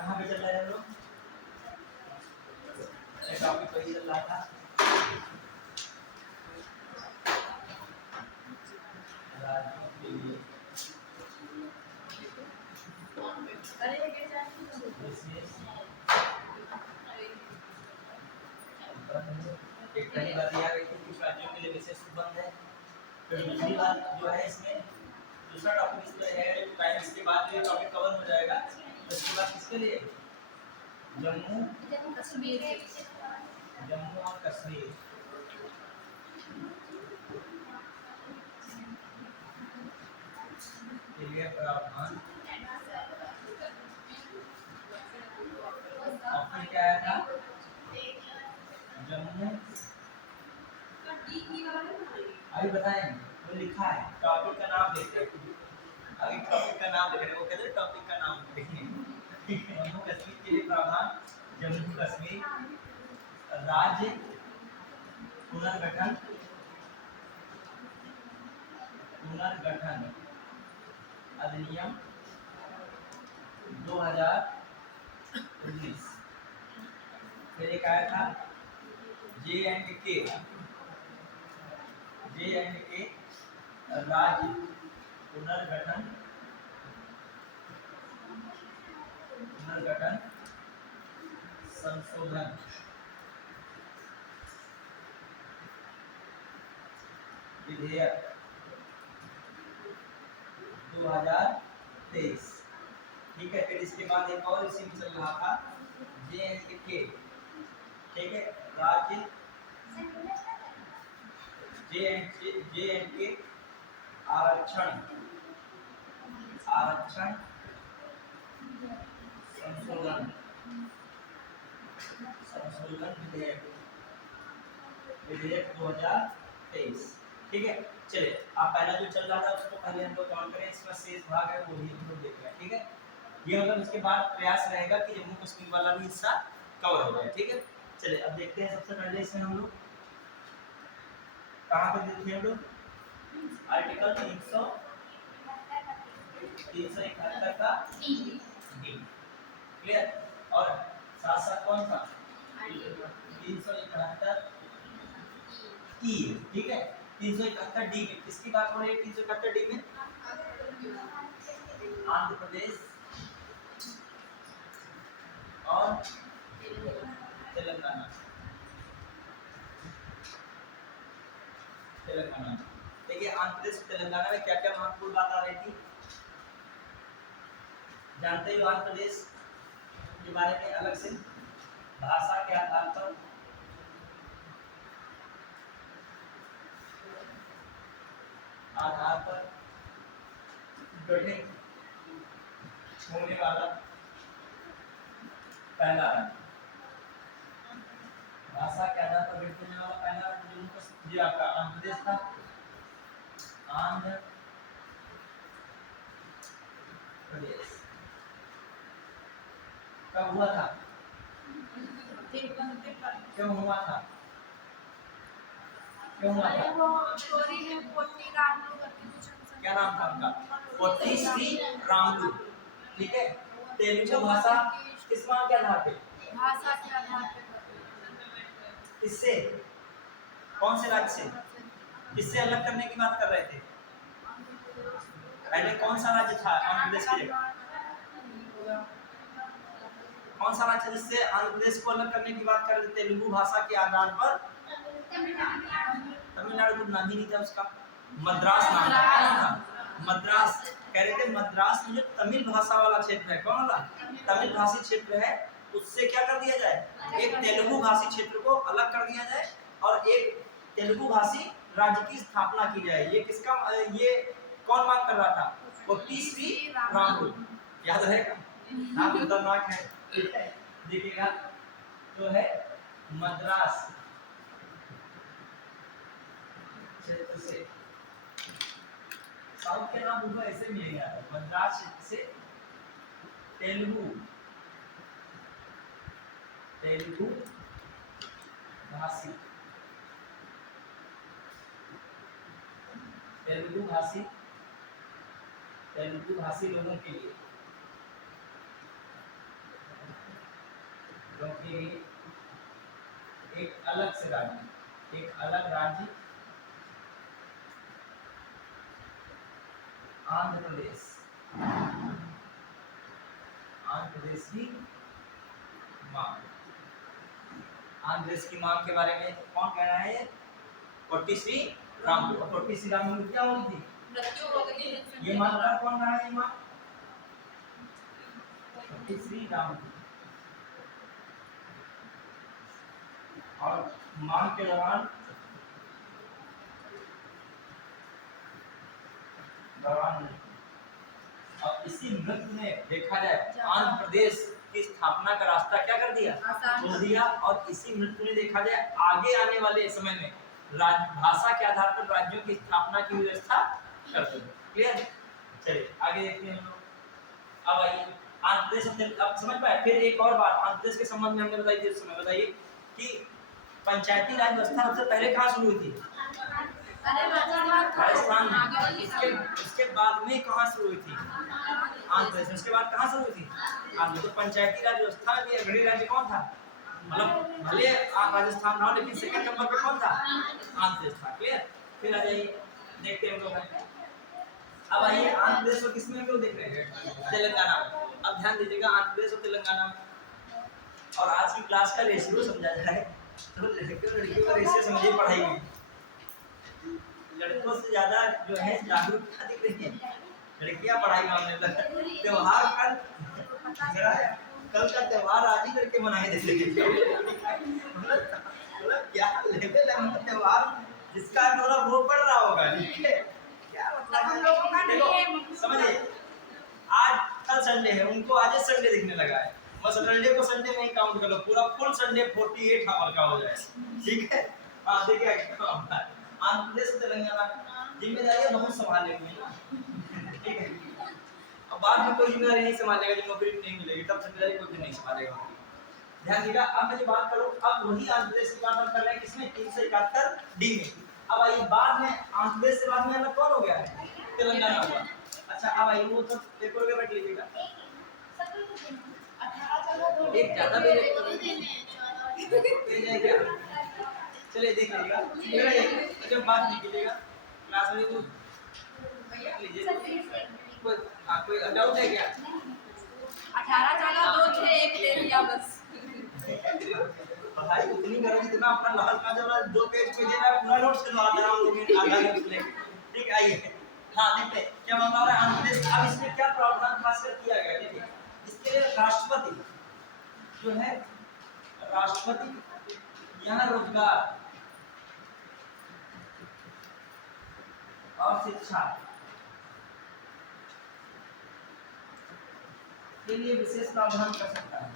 कहाँ पे चल रहा है हम लोग? टॉपिक वही चल रहा था। राज्यों के लिए एक पहली बात याद रखिए कुछ राज्यों के लिए विशेष उपबंध है। फिर दूसरी बात जो है इसमें दूसरा टॉपिक इस पर है टाइम इसके बाद ये टॉपिक कवर हो जाएगा। तो इसके बाद किसके लिए? जम्मू कश्मीर जम्मू और कश्मीर के लिए प्रावधान। ऑप्शन क्या आया था? जम्मू अभी बताएंगे वो लिखा है। टॉपिक का नाम देखते हैं अभी टॉपिक का नाम देख रहे वो कहते हैं टॉपिक का नाम देखिए जम्मू कश्मीर के लिए प्रावधान। जम्मू कश्मीर राज्य पुनर्गठन अधिनियम 2019। फिर एक आया था J&K राज्य पुनर्गठन संशोधन विधेयक 2023। ठीक है। फिर इसके बाद एक और इसी में चल रहा था J&K। ठीक है। राज्य J&K आरक्षण संशोधन विधेयक 2023। ठीक है। चलिए आप पहला जो चल रहा था उसको पहले हम लोग काउंट करें। इसका शेष भाग है वो भी हम लोग देख रहे हैं। ठीक है। ये मतलब इसके बाद प्रयास रहेगा कि जम्मू कश्मीर वाला भी हिस्सा कवर हो जाए। ठीक है। चलिए अब देखते हैं सबसे पहले इसमें हम लोग कहाँ पे देखे हम लोग आर्टिकल 371 का डी। क्लियर। और साथ साथ कौन सा 371 ई। ठीक है। 371 डी में किसकी बात हो रही है? 371 डी में आंध्र प्रदेश और तेलंगाना। देखिए आंध्र प्रदेश तेलंगाना में क्या क्या महत्वपूर्ण बात आ रही थी जानते हो? आंध्र प्रदेश के बारे में अलग से भाषा के आधार पर गठित होने वाला पहला राज्य। भाषा के आधार पर गठित होने वाला पहला राज्य आपका आंध्र प्रदेश था। आंध्र प्रदेश कब हुआ था? क्यों हुआ था? क्या नाम था उनका? पोट्टी श्री रामुलु। ठीक है। तेलुगु भाषा किस मान के आधार पे? भाषा के आधार पे। इससे कौन से राज्य से किससे अलग करने की बात कर रहे थे? पहले कौन सा राज्य था आंध्र प्रदेश के? कौन सा राज्य जिससे आंध्र प्रदेश को अलग करने की बात कर रहे थे तेलुगु भाषा के आधार पर? तमिलनाडु को नाम ही नहीं था उसका। मद्रास नाम था। मद्रास कह रहे थे मद्रास में जो तमिल भाषा वाला क्षेत्र है कौन वाला? तमिल भाषी क्षेत्र है उससे क्या कर दिया जाए? एक तेलुगु भाषी क्षेत्र को अलग कर दिया जाए और एक तेलुगु भाषी राज्य की स्थापना की जाए। ये किसका ये कौन मांग कर रहा था? पोट्टी श्री रामुलु। याद रहेगा नाम खतरनाक है। देखिएगा तो है मद्रास क्षेत्र से साउथ के नाम उनको ऐसे मिलेगा मद्रास क्षेत्र से तेलुगु भाषी तेलुगु भाषी लोगों के लिए क्योंकि एक अलग से राज्य, एक अलग राज्य आंध्र प्रदेश, आंध्र प्रदेश की मांग, आंध्र प्रदेश की मांग के बारे में कौन कह रहा है? कोट्टी श्री रामलू। कोट्टी श्री रामलू क्या हुई थी? ये मांग कौन रहा है? ये मांग कोट्टी श्री रामलू। और मांग के दौरान अब इसी मृत्यु ने देखा जाए आंध्र प्रदेश की स्थापना का रास्ता क्या कर दिया? खोल दिया। और इसी मृत्यु ने देखा जाए आगे आने वाले समय में भाषा के आधार पर राज्यों की स्थापना की व्यवस्था करते हैं। क्लियर? चलिए आगे देखते हैं हम लोग। अब आइए आंध्र प्रदेश, अब समझ पाए? फिर एक और बात आंध्र प्रदेश के संबंध में हमने बताई थी उस समय, बताइए कि पंचायती राज व्यवस्था सबसे पहले कहाँ शुरू हुई थी? राजस्थान में। इसके बाद में कहाँ शुरू हुई थी? आंध्र प्रदेश। उसके बाद कहाँ शुरू हुई थी? आंध्र। तो पंचायती राज व्यवस्था में अग्रणी राज्य कौन था? मतलब भले राजस्थान था लेकिन सेकंड नंबर पे कौन था? आंध्र प्रदेश था। क्लियर? फिर आ जाइए देखते हैं हम लोग। अब आइए आंध्र प्रदेश और किसमें हम लोग देख रहे हैं? तेलंगाना। अब ध्यान दीजिएगा आंध्र प्रदेश और तेलंगाना में। और आज की क्लास का रेशियो समझा जाए तो लड़कियों का रेशियो समझिए पढ़ाई में। लड़कों से ज्यादा जो है जागरूकता दिख रही है, लड़कियां पढ़ाई मांगने लगी। त्योहार कल का त्योहार आज ही करके मनाए देते मतलब क्या लेवल है, मतलब त्योहार जिसका मतलब वो पड़ रहा होगा। ठीक है, क्या मतलब हम लोगों का नहीं है, समझिए। आज कल संडे है, उनको आज संडे दिखने लगा है। बस संडे को संडे नहीं काउंट कर लो, पूरा फुल संडे 48 आवर का हो जाए। ठीक है, हाँ देखिए आंध्र प्रदेश तेलंगाना जिम्मेदारियां बहुत संभालेंगे ना। ठीक है, अब बाद में कोई जिम्मेदारी नहीं संभालेगा जब नौकरी नहीं मिलेगी, तब जिम्मेदारी कोई भी नहीं संभालेगा। ध्यान दीजिएगा। अब मैं जो बात करूं, अब वही आंध्र प्रदेश की बात हम कर रहे हैं किसमें? 371 डी में। अब आइए बाद में आंध्र प्रदेश से बाद में अलग कौन हो गया है? तेलंगाना हुआ। अच्छा अब आइए वो सब पेपर के रख लीजिएगा। एक ज्यादा पेज है क्या? चलिए देख लीजिएगा, जब बात नहीं कीजिएगा क्लास में वो लीजिए। कोई डाउट है क्या? 18 जगह 2 6 1 ले लिया बस। पढ़ाई उतनी करो जितना अपना लास्ट में जब 2 पेज पे देना पूरा नोट्स करवा देना हम लोग आधा नोट्स लेके। ठीक आइए हाँ देखते हैं क्या मामला है आंध्र प्रदेश। अब इसमें क्या प्रावधान खासकर किया गया? देखिए इसके लिए राष्ट्रपति जो है, राष्ट्रपति यहाँ रोजगार और शिक्षा के लिए विशेष प्रावधान कर सकता है,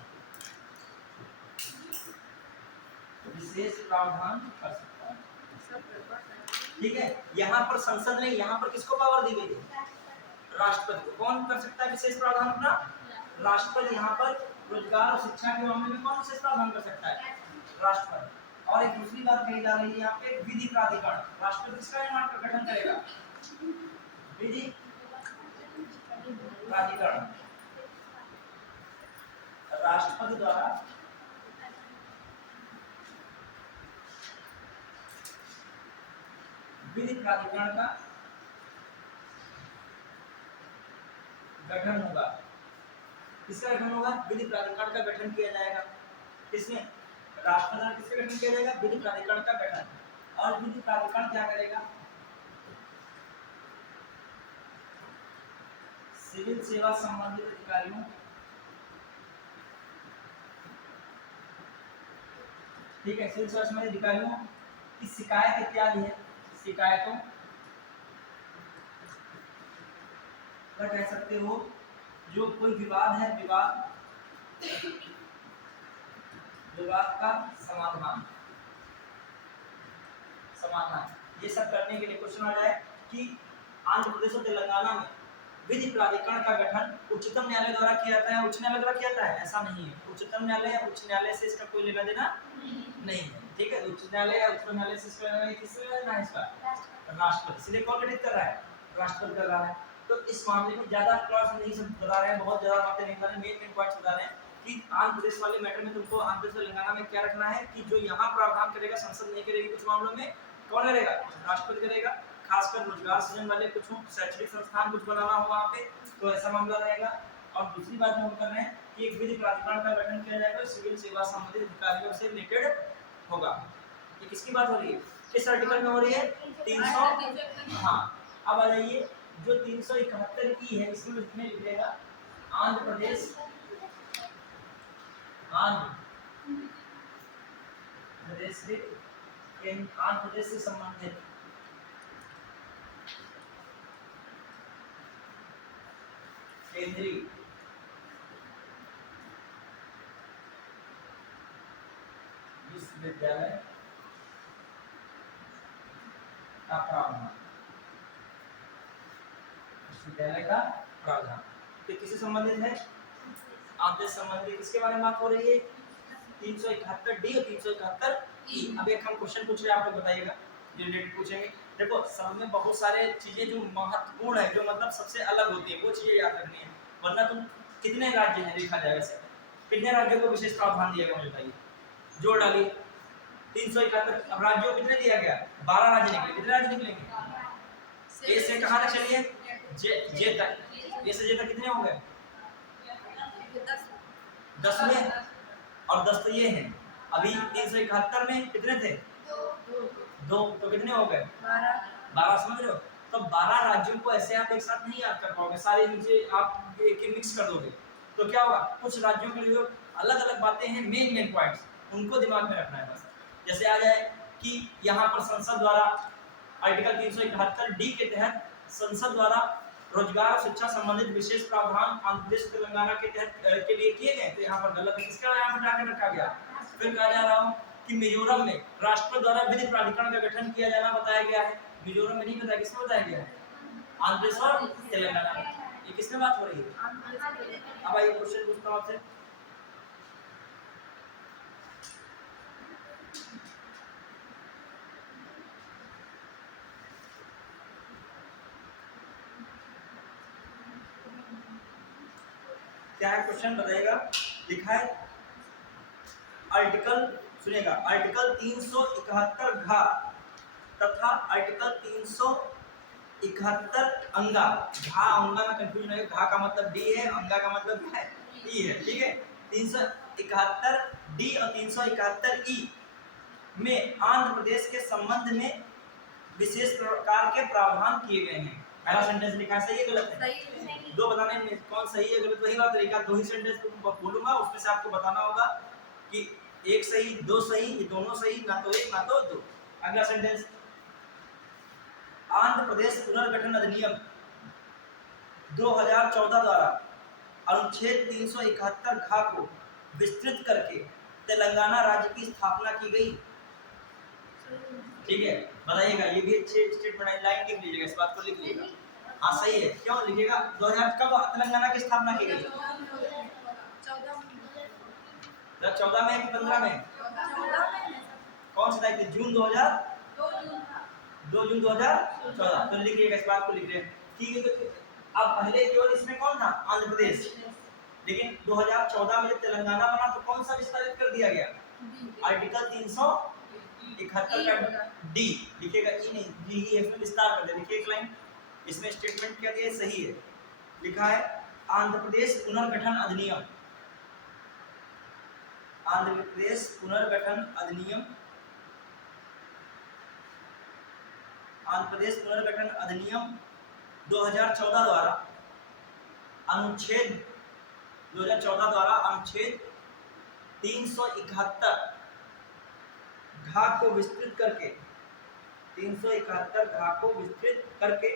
विशेष प्रावधान कर सकता है। ठीक है, यहाँ पर संसद ने, यहाँ पर किसको पावर दी गई है? राष्ट्रपति को। कौन कर सकता है विशेष प्रावधान? अपना राष्ट्रपति। यहाँ पर रोजगार और शिक्षा के मामले में कौन विशेष प्रावधान कर सकता है? राष्ट्रपति। और एक दूसरी बात कही जा रही है यहाँ पे, विधि प्राधिकरण। राष्ट्रपति किसका निर्माण का गठन करेगा? विधि प्राधिकरण। राष्ट्रपति द्वारा विधि प्राधिकरण का गठन होगा। किसका गठन होगा? विधि प्राधिकरण का गठन किया जाएगा। किसमें? राष्ट्रपति द्वारा किसका गठन किया जाएगा? विधि प्राधिकरण का गठन। और विधि प्राधिकरण क्या करेगा? सिविल सेवा संबंधित अधिकारियों ठीक है, सिविल सेवा संबंधित अधिकारियों की शिकायत इत्यादि है, शिकायतों क्या कह सकते हो, जो कोई विवाद है, विवाद का समाधान ये सब करने के लिए क्वेश्चन आ जाए कि आंध्र प्रदेश और तेलंगाना में विधि प्राधिकरण का गठन उच्चतम न्यायालय द्वारा किया जाता है। उच्च न्यायालय द्वारा किया जाता है ऐसा नहीं है, उच्चतम न्यायालय उच्च न्यायालय से इसका कोई लेना देना नहीं है। ठीक है, उच्च न्यायालय या उच्चतम न्यायालय से इसका किससे लेना है? इसका राष्ट्रपति। इसलिए कौन गठित कर रहा है? राष्ट्रपति कर रहा है। तो इस मामले में ज्यादा क्लॉज नहीं सब बता रहे हैं, बहुत ज्यादा बातें नहीं बता रहे, मेन पॉइंट्स बता रहे हैं कि आंध्र प्रदेश वाले मैटर में तुमको आंध्र प्रदेश तेलंगाना में क्या रखना है कि जो यहाँ प्रावधान करेगा संसद नहीं करेगी कुछ मामलों में, कौन करेगा? राष्ट्रपति करेगा। खासकर रोजगार सृजन वाले कुछ शैक्षणिक संस्थान कुछ बनाना हो वहाँ पे तो ऐसा मामला रहेगा। और दूसरी बात हम कर रहे हैं कि एक विधि प्राधिकरण का गठन किया जाएगा, सिविल सेवा संबंधित अधिकारियों से रिलेटेड होगा। ये किसकी बात हो रही है? किस आर्टिकल में हो रही है? 300। हाँ, अब आ जाइए जो 371 की है इसमें लिखिएगा आंध्र प्रदेश से संबंधित केंद्रीय विश्वविद्यालय का प्रावधान, विश्वविद्यालय का प्रावधान तो किससे संबंधित है? आंध्र से संबंधित। किसके बारे में बात हो रही है? 371 डी और 371 ई। अब एक हम क्वेश्चन पूछ रहे हैं, आप लोग बताइएगा जो रिलेटेड पूछेंगे। देखो सब में बहुत सारे चीजें जो महत्वपूर्ण है, जो मतलब सबसे अलग होती है, वो चीजें याद रखनी है, वरना तुम कितने राज्य हैं लिखा जाएगा सर, कितने राज्यों को विशेष प्रावधान दिया गया मुझे बताइए, जोड़ डालिए। 371 अब राज्यों को कितने दिया गया? 12 राज्य निकले। कितने राज्य निकलेंगे? ए से कहां तक चलिए? जे तक। ए से जे तक कितने हो गए? 10 में, और 10 तो ये हैं। अभी 371 में कितने थे? 2 तो कितने हो गए? 12 समझ रहे हो? तो 12 राज्यों को ऐसे आप एक साथ नहीं याद कर पाओगे, सारे नीचे आप एक मिक्स कर दोगे तो क्या होगा? कुछ राज्यों के लिए अलग अलग बातें हैं, मेन पॉइंट्स, उनको दिमाग में रखना है बस। जैसे आ जाए कि यहाँ पर संसद द्वारा आर्टिकल 371 डी के तहत संसद द्वारा रोजगार और शिक्षा संबंधित विशेष प्रावधान आंध्र प्रदेश तेलंगाना के तहत के लिए किए गए, तो यहाँ पर गलत है। किसका यहाँ पर जाकर रखा गया? फिर कहा जा रहा हूँ कि मिजोरम में राष्ट्रपति द्वारा विधि प्राधिकरण का गठन किया जाना बताया गया है। मिजोरम में नहीं बताया, किसमें बताया गया है? आंध्र प्रदेश और तेलंगाना में। ये किसमें बात हो रही है? अब आइए क्वेश्चन पूछता हूँ आपसे। क्या है क्वेश्चन बताइएगा? लिखा है आर्टिकल, सुनिएगा, आर्टिकल 371 घ तथा आर्टिकल 371 अंगा। घा अंगा में कंफ्यूजन है, घा का मतलब डी है, अंगा का मतलब है ई है, ठीक है। 371 डी और 371 ई में आंध्र प्रदेश के संबंध में विशेष प्रकार के प्रावधान किए गए हैं। पहला सेंटेंस लिखा है, सही है गलत है? दो बताने में कौन सही है गलत, वही बात तरीका। दो ही सेंटेंस बोलूंगा, उसमें से आपको बताना होगा कि एक सही, दो सही, ये दोनों सही, ना तो एक ना तो दो। अगला सेंटेंस, आंध्र प्रदेश पुनर्गठन अधिनियम 2014 द्वारा अनुच्छेद 371 घ को विस्तृत करके तेलंगाना राज्य की स्थापना की गई। ठीक है, बताइएगा। ये भी अच्छे स्टेटमेंट लाइन लिख लीजिएगा, इस बात को लिख लीजिएगा। हाँ सही है, क्यों लिखिएगा? 2000 कब तेलंगाना की स्थापना की गई? 14 में कि 15 में? कौन सी तारीख थी? जून 2000, 2 जून 2014। तो लिख लीजिएगा, इस बात को लिख रहे हैं, ठीक है। तो अब पहले केवल इसमें कौन था? आंध्र प्रदेश। लेकिन 2014 में जब तेलंगाना बना तो कौन सा विस्तारित कर दिया गया? आर्टिकल 371 का डी लिखिएगा, ई नहीं डी ही, इसमें विस्तार कर दे। देखिए एक लाइन इसमें स्टेटमेंट क्या दिया है, सही है, लिखा है आंध्र प्रदेश पुनर्गठन अधिनियम, आंध्र प्रदेश पुनर्गठन अधिनियम, आंध्र प्रदेश पुनर्गठन अधिनियम 2014 द्वारा अनुच्छेद 371 घ को विस्तृत करके 371 घ को विस्तृत करके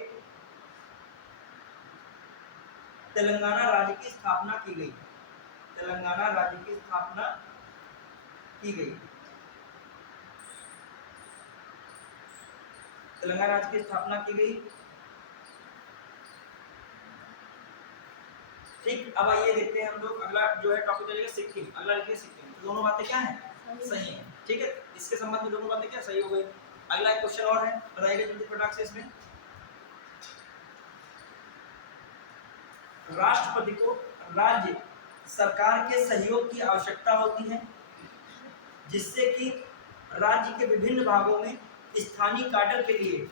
तेलंगाना राज्य की स्थापना की गई। तेलंगाना राज्य की स्थापना की गई। तेलंगाना राज्य की स्थापना की गई। ठीक, अब आइए देखते हैं हम लोग अगला जो है टॉपिक चलेगा सिक्किम। अगला लिखिए सिक्किम। तो दोनों बातें क्या हैं? सही हैं, ठीक है। इसके संबंध में दोनों बातें क्या सही हो गई। अगला एक क्वेश्चन और है, बताइए जल्दी फटाक से। इसमें राष्ट्रपति को राज्य सरकार के सहयोग की आवश्यकता होती है, जिससे कि राज्य के विभिन्न भागों में स्थानीय काडर के लिए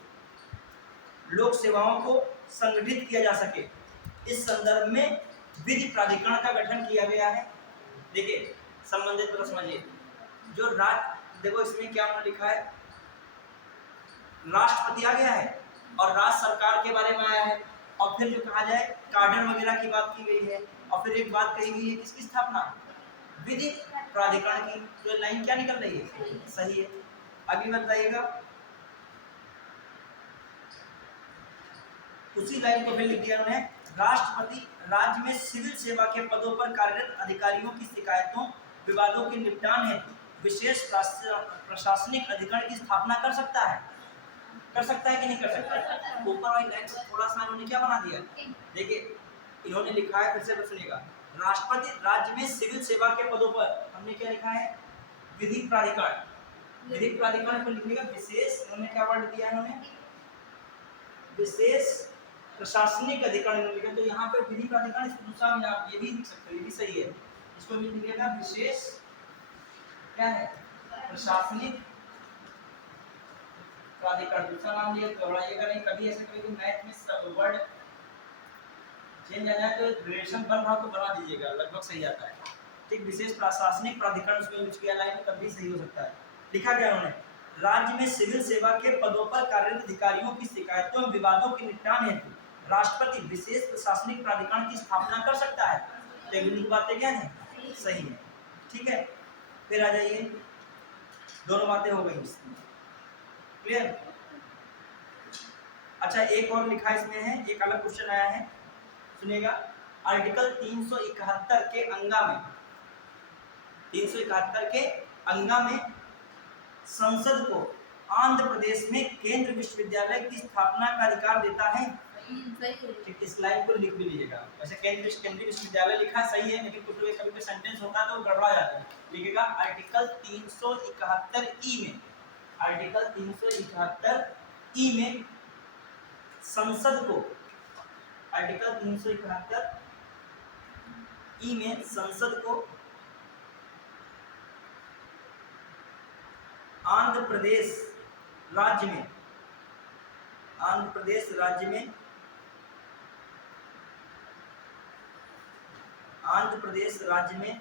लोक सेवाओं को संगठित किया जा सके। इस संदर्भ में विधि प्राधिकरण का गठन किया गया है। देखिए संबंधित तो समझिए, जो राज्य, देखो इसमें क्या लिखा है, राष्ट्रपति आ गया है और राज्य सरकार के बारे में आया है, और फिर जो कहा जाए काडर वगैरह की बात की गई है, और फिर एक बात कही गई है किसकी स्थापना, विधि प्राधिकरण की। तो लाइन क्या निकल रही है, सही है। अभी बताइएगा, उसी लाइन को फिर लिख दिया उन्होंने, राष्ट्रपति राज्य में सिविल सेवा के पदों पर कार्यरत अधिकारियों की शिकायतों विवादों के निपटान हेतु विशेष प्रशासनिक अधिकरण की स्थापना कर सकता है। कर सकता है कि नहीं कर सकता है? ऊपर वाली लाइन को थोड़ा सा इन्होंने क्या बना दिया, देखिए इन्होंने लिखा है, फिर से सुनिएगा, राष्ट्रपति राज्य में सिविल सेवा के पदों पर, हमने क्या लिखा है, विधि प्राधिकरण। विधि प्राधिकरण पर लिखने का विशेष, उन्होंने क्या वर्ड दिया है, उन्होंने विशेष प्रशासनिक अधिकरण लिखा। तो यहाँ पे विधि प्राधिकरण, इसको दूसरा में आप ये भी लिख सकते हो, ये भी सही है। इसको भी लिखिएगा विशेष क्या है, प्रशासनिक प्राधिकरण। दूसरा नाम लिया तो घबराइएगा नहीं, कभी ऐसे कभी मैथ में सब वर्ड चेंज आ जाए तो ग्रेडेशन बन रहा तो बना दीजिएगा, लगभग सही आता है। ठीक, विशेष प्रशासनिक प्राधिकरण उसमें यूज किया लाइन, तब भी सही हो सकता है। लिखा क्या उन्होंने, राज्य में सिविल सेवा के पदों पर कार्यरत अधिकारियों की शिकायतों एवं विवादों के निपटान हेतु राष्ट्रपति विशेष प्रशासनिक प्राधिकरण की स्थापना कर सकता है। टेक्निकल बातें क्या है, सही है। ठीक है, फिर आ जाइए, दोनों बातें हो गई, क्लियर। अच्छा एक और लिखा इसमें है, एक अलग क्वेश्चन आया है, सुनिएगा। आर्टिकल 371 के अंगा में, 371 के अंगा में संसद को आंध्र प्रदेश में केंद्र विश्वविद्यालय की स्थापना का अधिकार देता है। ठीक, इस लाइन को लिख भी लीजिएगा। वैसे केंद्रीय विश्वविद्यालय लिखा सही है, लेकिन कुछ कभी कोई सेंटेंस होता है तो वो गड़बड़ा जाता है। लिखिएगा आर्टिकल 371 ई में, आर्टिकल 371 ई में संसद को, आर्टिकल 371 ई में संसद को आंध्र प्रदेश राज्य में, आंध्र प्रदेश राज्य में, आंध्र प्रदेश राज्य में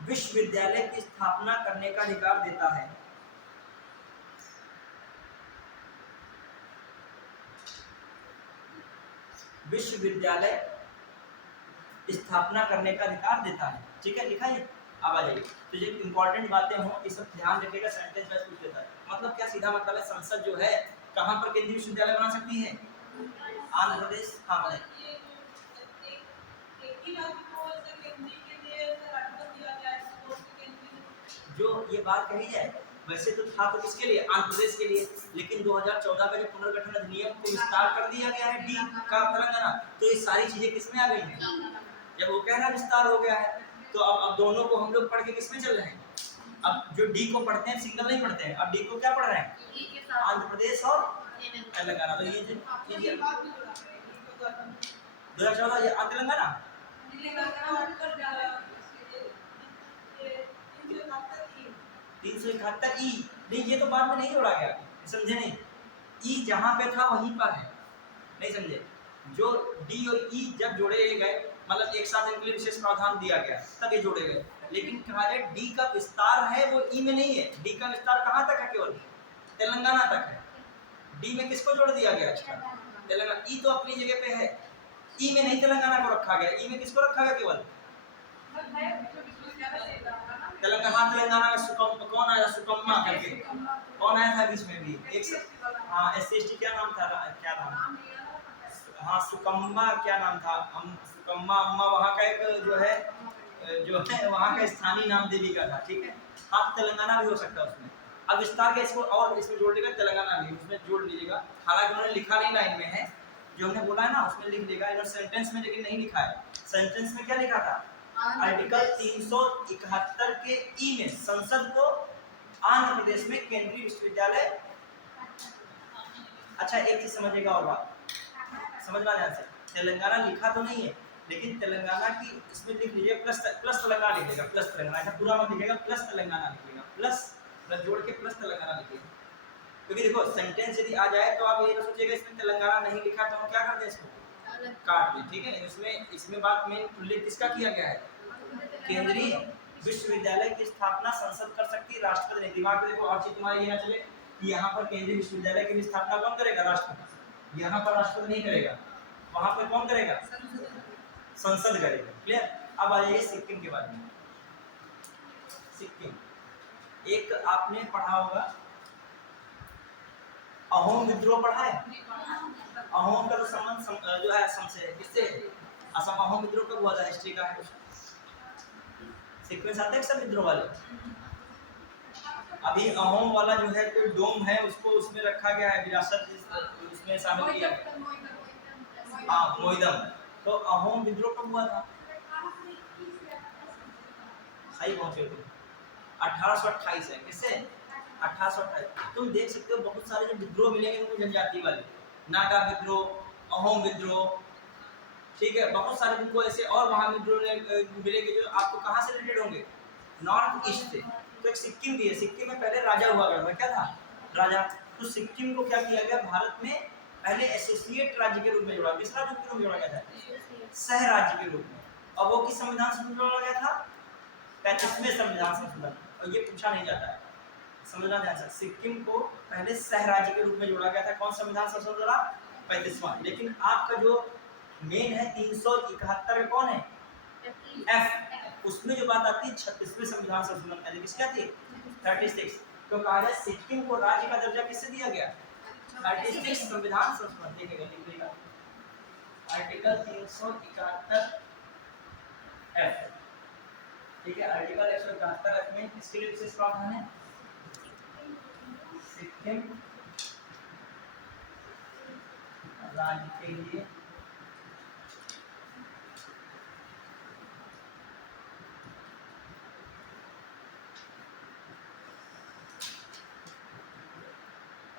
विश्वविद्यालय की स्थापना करने का अधिकार देता है। विश्वविद्यालय स्थापना करने का अधिकार देता है। ठीक है, लिखा है। अब आ जाइए, तो जो इंपॉर्टेंट बातें हों ये सब ध्यान रखिएगा, सेंटेंस वाइज पूछ लेता है। मतलब क्या, सीधा मतलब है संसद जो है कहाँ पर केंद्रीय विश्वविद्यालय बना सकती है, आंध्र प्रदेश। हाँ बताइए, जो ये बात कही जाए, वैसे तो था तो किसके लिए, आंध्र प्रदेश के लिए, लेकिन 2014 का जो पुनर्गठन अधिनियम को विस्तार कर दिया गया है, डी का तेलंगाना, तो ये सारी चीजें किसमें आ गई हैं। जब वो कह रहा विस्तार हो गया है, तो अब दोनों को हम लोग पढ़ के किसमें चल रहे हैं, अब जो डी को पढ़ते हैं सिंगल नहीं पढ़ते हैं, अब डी को क्या पढ़ रहे हैं, आंध्र प्रदेश और तेलंगाना। तो ये 2014 ये तेलंगाना 371 ई, नहीं ये तो बाद में नहीं जोड़ा गया, समझे नहीं, ई जहाँ पे था वहीं पर है, नहीं समझे। जो डी और ई जब जोड़े गए, मतलब एक साथ इनके लिए विशेष प्रावधान दिया गया, तब ये जोड़े गए। लेकिन कहा जाए डी का विस्तार है वो ई में नहीं है, डी का विस्तार कहाँ तक है, केवल तेलंगाना तक है। डी में किसको जोड़ दिया गया, तेलंगाना। ई तो अपनी जगह पे है, ई में नहीं तेलंगाना को रखा गया, ई में किसको रखा गया, केवल तेलंगाना। तेलंगाना में कौन आया, सुकम्मा करके कौन आया था बीच में भी एक, हाँ SC/ST क्या नाम था, क्या नाम, हाँ सुकम्मा, क्या नाम था, हम सुकम्मा अम्मा, वहाँ का एक जो है वहाँ का स्थानीय नाम देवी का था। ठीक है, हाँ तेलंगाना भी हो सकता है उसमें। अब विस्तार के इसको और इसमें जोड़ लेगा, तेलंगाना भी उसमें जोड़ लीजिएगा। हालांकि उन्होंने लिखा नहीं लाइन में है, जो हमने बोला है ना उसमें लिख देगा, इन्होंने सेंटेंस में लेकिन नहीं लिखा है। सेंटेंस में क्या लिखा था, आर्टिकल 371 के ई में संसद को आंध्र प्रदेश में केंद्रीय विश्वविद्यालय। अच्छा एक चीज समझिएगा और बात समझना ध्यान से, तेलंगाना लिखा तो नहीं है, लेकिन तेलंगाना की इसमें लिख लीजिए प्लस प्लस तेलंगाना लिखिएगा, प्लस तेलंगाना, ऐसा पूरा मत लिखिएगा, प्लस तेलंगाना लिखिएगा, प्लस प्लस जोड़ के प्लस तेलंगाना लिखिएगा। क्योंकि देखो सेंटेंस यदि आ जाए तो आप ये ना सोचिएगा इसमें तेलंगाना नहीं लिखा तो हम क्या कर दें, इसको काट दें, ठीक है। इसमें बात में उल्लेख किसका किया गया है, केंद्रीय विश्वविद्यालय की स्थापना संसद कर सकती है, राष्ट्रपति नहीं। दिमाग में देखो और चीज तुम्हारी ये ना चले कि यहाँ पर केंद्रीय विश्वविद्यालय की स्थापना कौन करेगा, राष्ट्रपति। यहाँ पर राष्ट्रपति नहीं करेगा, वहां पर कौन करेगा, संसद करेगा। क्लियर। अब आ जाइए सिक्किम के बारे में। सिक्किम एक आपने पढ़ा होगा अहोम विद्रोह, पढ़ा है। अहोम का तो संबंध जो है असम से है, किससे, असम। अहोम विद्रोह कब हुआ था, हिस्ट्री का है, सीक्वेंस आते हैं सब विद्रोह वाले। अभी अहोम वाला जो है कोई डोम है, उसको उसमें रखा गया है, विरासत उसमें शामिल किया गया। हाँ, मोइदम। तो अहोम विद्रोह कब हुआ था, सही पहुंचे तुम, 1828 है। किससे, 1828। तुम देख सकते हो बहुत सारे जो विद्रोह मिलेंगे तुमको जनजाति वाले, नागा विद्रोह, अहोम विद्रोह, ठीक है, बहुत सारे तुमको ऐसे और वहां विद्रोह मिलेंगे जो आपको कहाँ से रिलेटेड होंगे, नॉर्थ ईस्ट से। तो एक सिक्किम भी है, सिक्किम में पहले राजा हुआ करता था, क्या था, राजा। तो सिक्किम को क्या किया गया, भारत में पहले एसोसिएट राज्य के रूप में जोड़ा, किस राज्य के रूप में जोड़ा गया था, सह राज्य के रूप में। और वो किस संविधान से जोड़ा गया था, 35वें संविधान संशोधन। और ये पूछा नहीं जाता है, समझना ध्यान से। सिक्किम को पहले सह राज्य के रूप में जोड़ा गया था, कौन संविधान संशोधन द्वारा, 35वां। लेकिन आपका जो मेन है 371 कौन है, एफ, उसमें जो बात आती है 36वें संविधान संशोधन, यानी किसकी आती है, 36। तो कहा जाए सिक्किम को राज्य का दर्जा किससे दिया गया, 36 संविधान संशोधन। देखिएगा लिखिएगा आर्टिकल 371 एफ, ठीक है। आर्टिकल 171 एफ में किसके लिए विशेष प्रावधान है, सिक्किम राज्य के लिए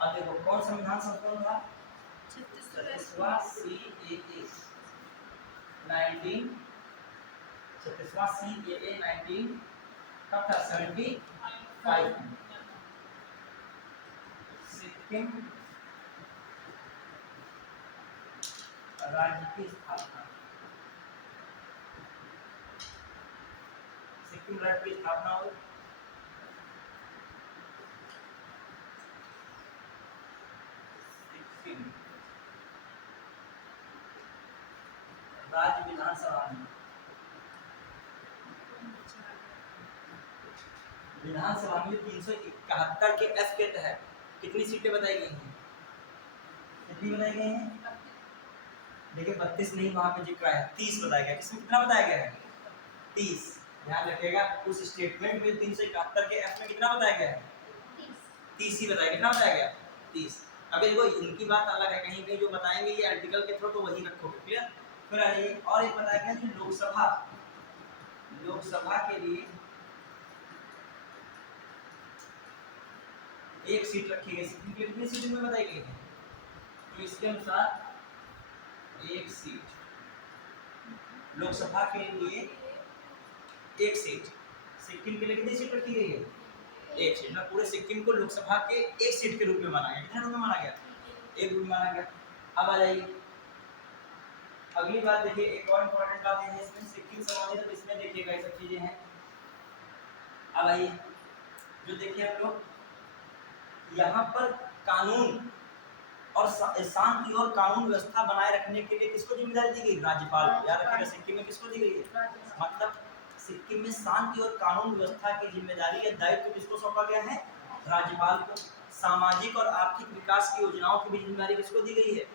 देखो कौन संविधान संशोधन था, 36वां CAA 19, 36वां CAA 19 कब था, 75। सिक्किम राज्य की स्थापना, सिक्किम राज्य की स्थापना हुई सिक्किम राज्य विधानसभा में, विधानसभा में 371 के एफ के तहत कितनी सीटें बताई गई हैं, कितनी बताई गई हैं, देखिए 32 नहीं, वहां पे जिक्र है 30 बताया गया। किसमें कितना बताया गया है, 30। ध्यान रखिएगा उस स्टेटमेंट में 371 के एफ में कितना बताया गया है, 30 ही बताया, कितना बताया गया, 30। अभी देखो इनकी बात अलग है, कहीं कहीं जो बताएंगे ये आर्टिकल के थ्रू, तो वही रखोगे, क्लियर। फिर आइए और एक बताया गया कि लोकसभा, लोकसभा के लिए एक सीट रखी गई, कितनी सीट में बताई गई है, तो इसके अनुसार एक सीट, लोकसभा के लिए एक सीट, सिक्किम के लिए कितनी सीट रखी गई है, एक सीट। ना पूरे सिक्किम को लोकसभा के एक सीट के रूप में माना गया, कितने रूप में माना गया, एक रूप में माना गया। अब आ जाइए अगली बात, देखिए एक और इम्पोर्टेंट बात है इसमें, सिक्किम संबंधित, तो इसमें देखिएगा ये सब चीजें हैं। अब आइए जो देखिए हम लोग यहाँ पर कानून और शांति और कानून व्यवस्था बनाए रखने के लिए किसको जिम्मेदारी दी गई, राज्यपाल को। याद रखिएगा सिक्किम में किसको दी गई है, मतलब सिक्किम में शांति और कानून व्यवस्था की जिम्मेदारी या दायित्व किसको सौंपा गया है, राज्यपाल को। सामाजिक और आर्थिक विकास की योजनाओं की भी जिम्मेदारी किसको दी गई है,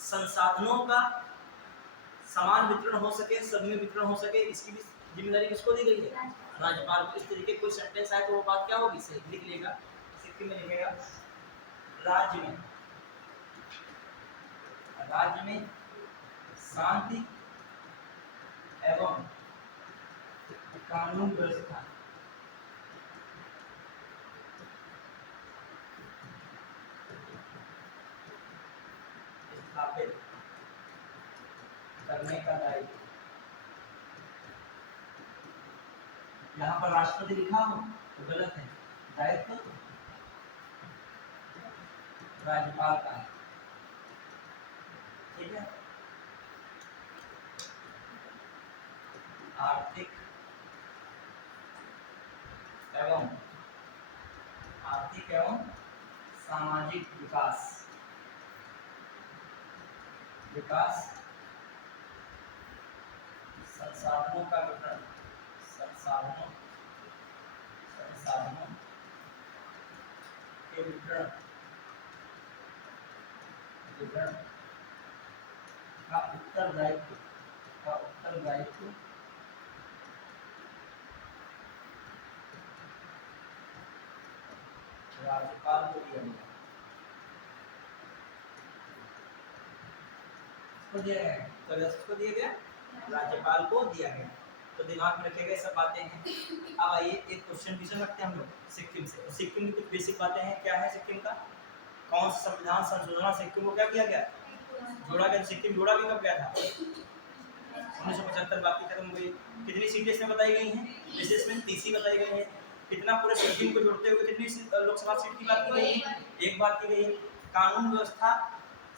संसाधनों का समान वितरण हो सके, सब में वितरण हो सके, इसकी भी जिम्मेदारी किसको दी गई है, राज्यपाल को। इस तरीके कोई सेंटेंस आए तो वो बात क्या होगी, सही लिख लेगा, सिक्किम में लिखेगा राज्य में शांति एवं कानून व्यवस्था स्थापित करने का यहाँ पर राष्ट्रपति लिखा हो तो गलत है, दायित्व राज्यपाल का है। ठीक है, आर्थिक एवं सामाजिक विकास संसाधनों का वितरण, संसाधनों के वितरण का उत्तरदायित्व राज्यपाल को दिया गया। तो किसको दिया गया? राज्यपाल को दिया गया। तो दिमाग में रखिएगा सब बातें हैं। अब आइए एक क्वेश्चन रखते हैं हम लोग सिक्किम से। तो सिक्किम की कुछ बेसिक बातें हैं। क्या है सिक्किम का? कौन सा संविधान संशोधन सिक्किम को क्या किया गया? जोड़ा गया। सिक्किम जोड़ा भी कब गया था? 1975 बाकी खत्म हो गई। कितनी सीटें इसमें बताई गई हैं? विशेष में 30 बताई गई है। कितना पूरे सिक्किम को जोड़ते हुए कितनी लोकसभा सीट की बात की गई है? एक बात की गई है। कानून व्यवस्था,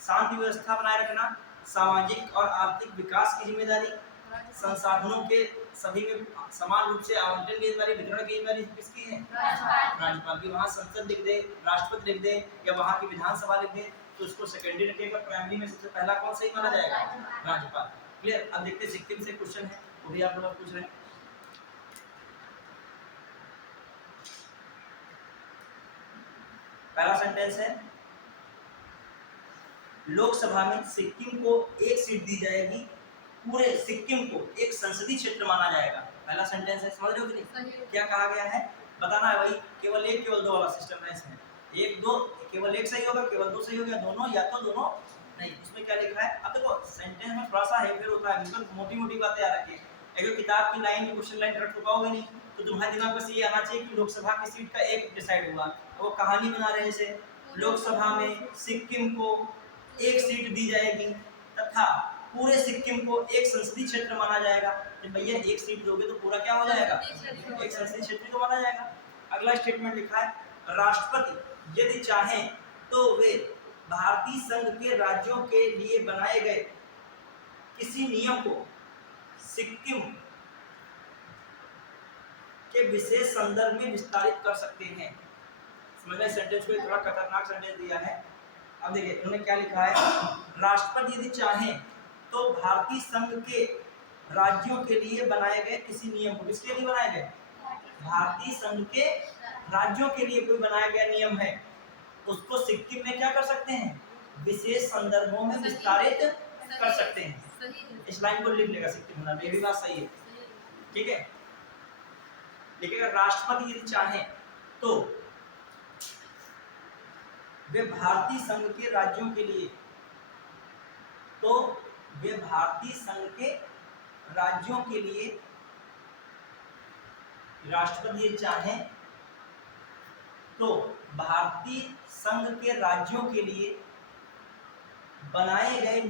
शांति व्यवस्था बनाए रखना, सामाजिक और आर्थिक विकास की जिम्मेदारी, संसाधनों के सभी में समान रूप से आवंटन की जिम्मेदारी, वितरण की जिम्मेदारी किसकी है? राज्यपाल की। वहाँ संसद लिख दे, राष्ट्रपति लिख दे या वहाँ की विधानसभा लिख दे तो उसको सेकेंडरी रखेगा। प्राइमरी में सबसे पहला कौन सही माना जाएगा? राज्यपाल। क्लियर? अब देखते हैं सिक्किम से क्वेश्चन है, वो भी आप लोग पूछ रहे हैं। पहला सेंटेंस है लोकसभा में सिक्किम को एक सीट दी जाएगी, पूरे सिक्किम को एक संसदीय क्षेत्र माना जाएगा। पहला सेंटेंस है, समझ रहे हो कि नहीं? क्या कहा गया है बताना है भाई। केवल एक केवल दो वाला सिस्टम है इसमें। एक दो, केवल एक सही होगा, केवल दो सही होगा, दोनों या तो दोनों नहीं। उसमें क्या लिखा है? अब देखो सेंटेंस में थोड़ा सा हेरफेर होता है, बिल्कुल मोटी मोटी बातें याद रखिए। अगर किताब की लाइन की क्वेश्चन लाइन रट पाओगे नहीं तो तुम्हारे दिमाग में ये आना चाहिए कि लोकसभा की सीट का एक डिसाइड हुआ। वो कहानी बना रहे हैं जैसे लोकसभा में सिक्किम को एक सीट दी जाएगी तथा पूरे सिक्किम को एक संसदीय क्षेत्र माना जाएगा। तो भैया एक सीट दोगे तो पूरा क्या हो जाएगा? एक संसदीय क्षेत्र को माना जाएगा। अगला स्टेटमेंट लिखा है राष्ट्रपति यदि चाहें तो वे भारतीय संघ के राज्यों के लिए बनाए गए किसी नियम को सिक्किम के विशेष संदर्भ में विस्तारित कर सकते हैं। समझना सेंटेंस को थोड़ा खतरनाक सेंटेंस दिया है। अब देखिए उन्होंने क्या लिखा है, राष्ट्रपति यदि चाहें तो भारतीय संघ के राज्यों के लिए बनाए गए किसी नियम को, किसके लिए बनाए गए? भारतीय संघ के राज्यों के लिए कोई बनाया गया नियम है उसको सिक्किम में क्या कर सकते हैं? विशेष संदर्भों में विस्तारित कर सकते हैं। इस लाइन को लिख लेगा सिक्किम में, ये भी बात सही है। ठीक है, लिखेगा राष्ट्रपति यदि चाहें तो वे भारतीय संघ के राज्यों के लिए, तो वे भारतीय संघ के राज्यों के लिए राष्ट्रपति यदि चाहें तो भारतीय संघ के राज्यों के लिए बनाए गए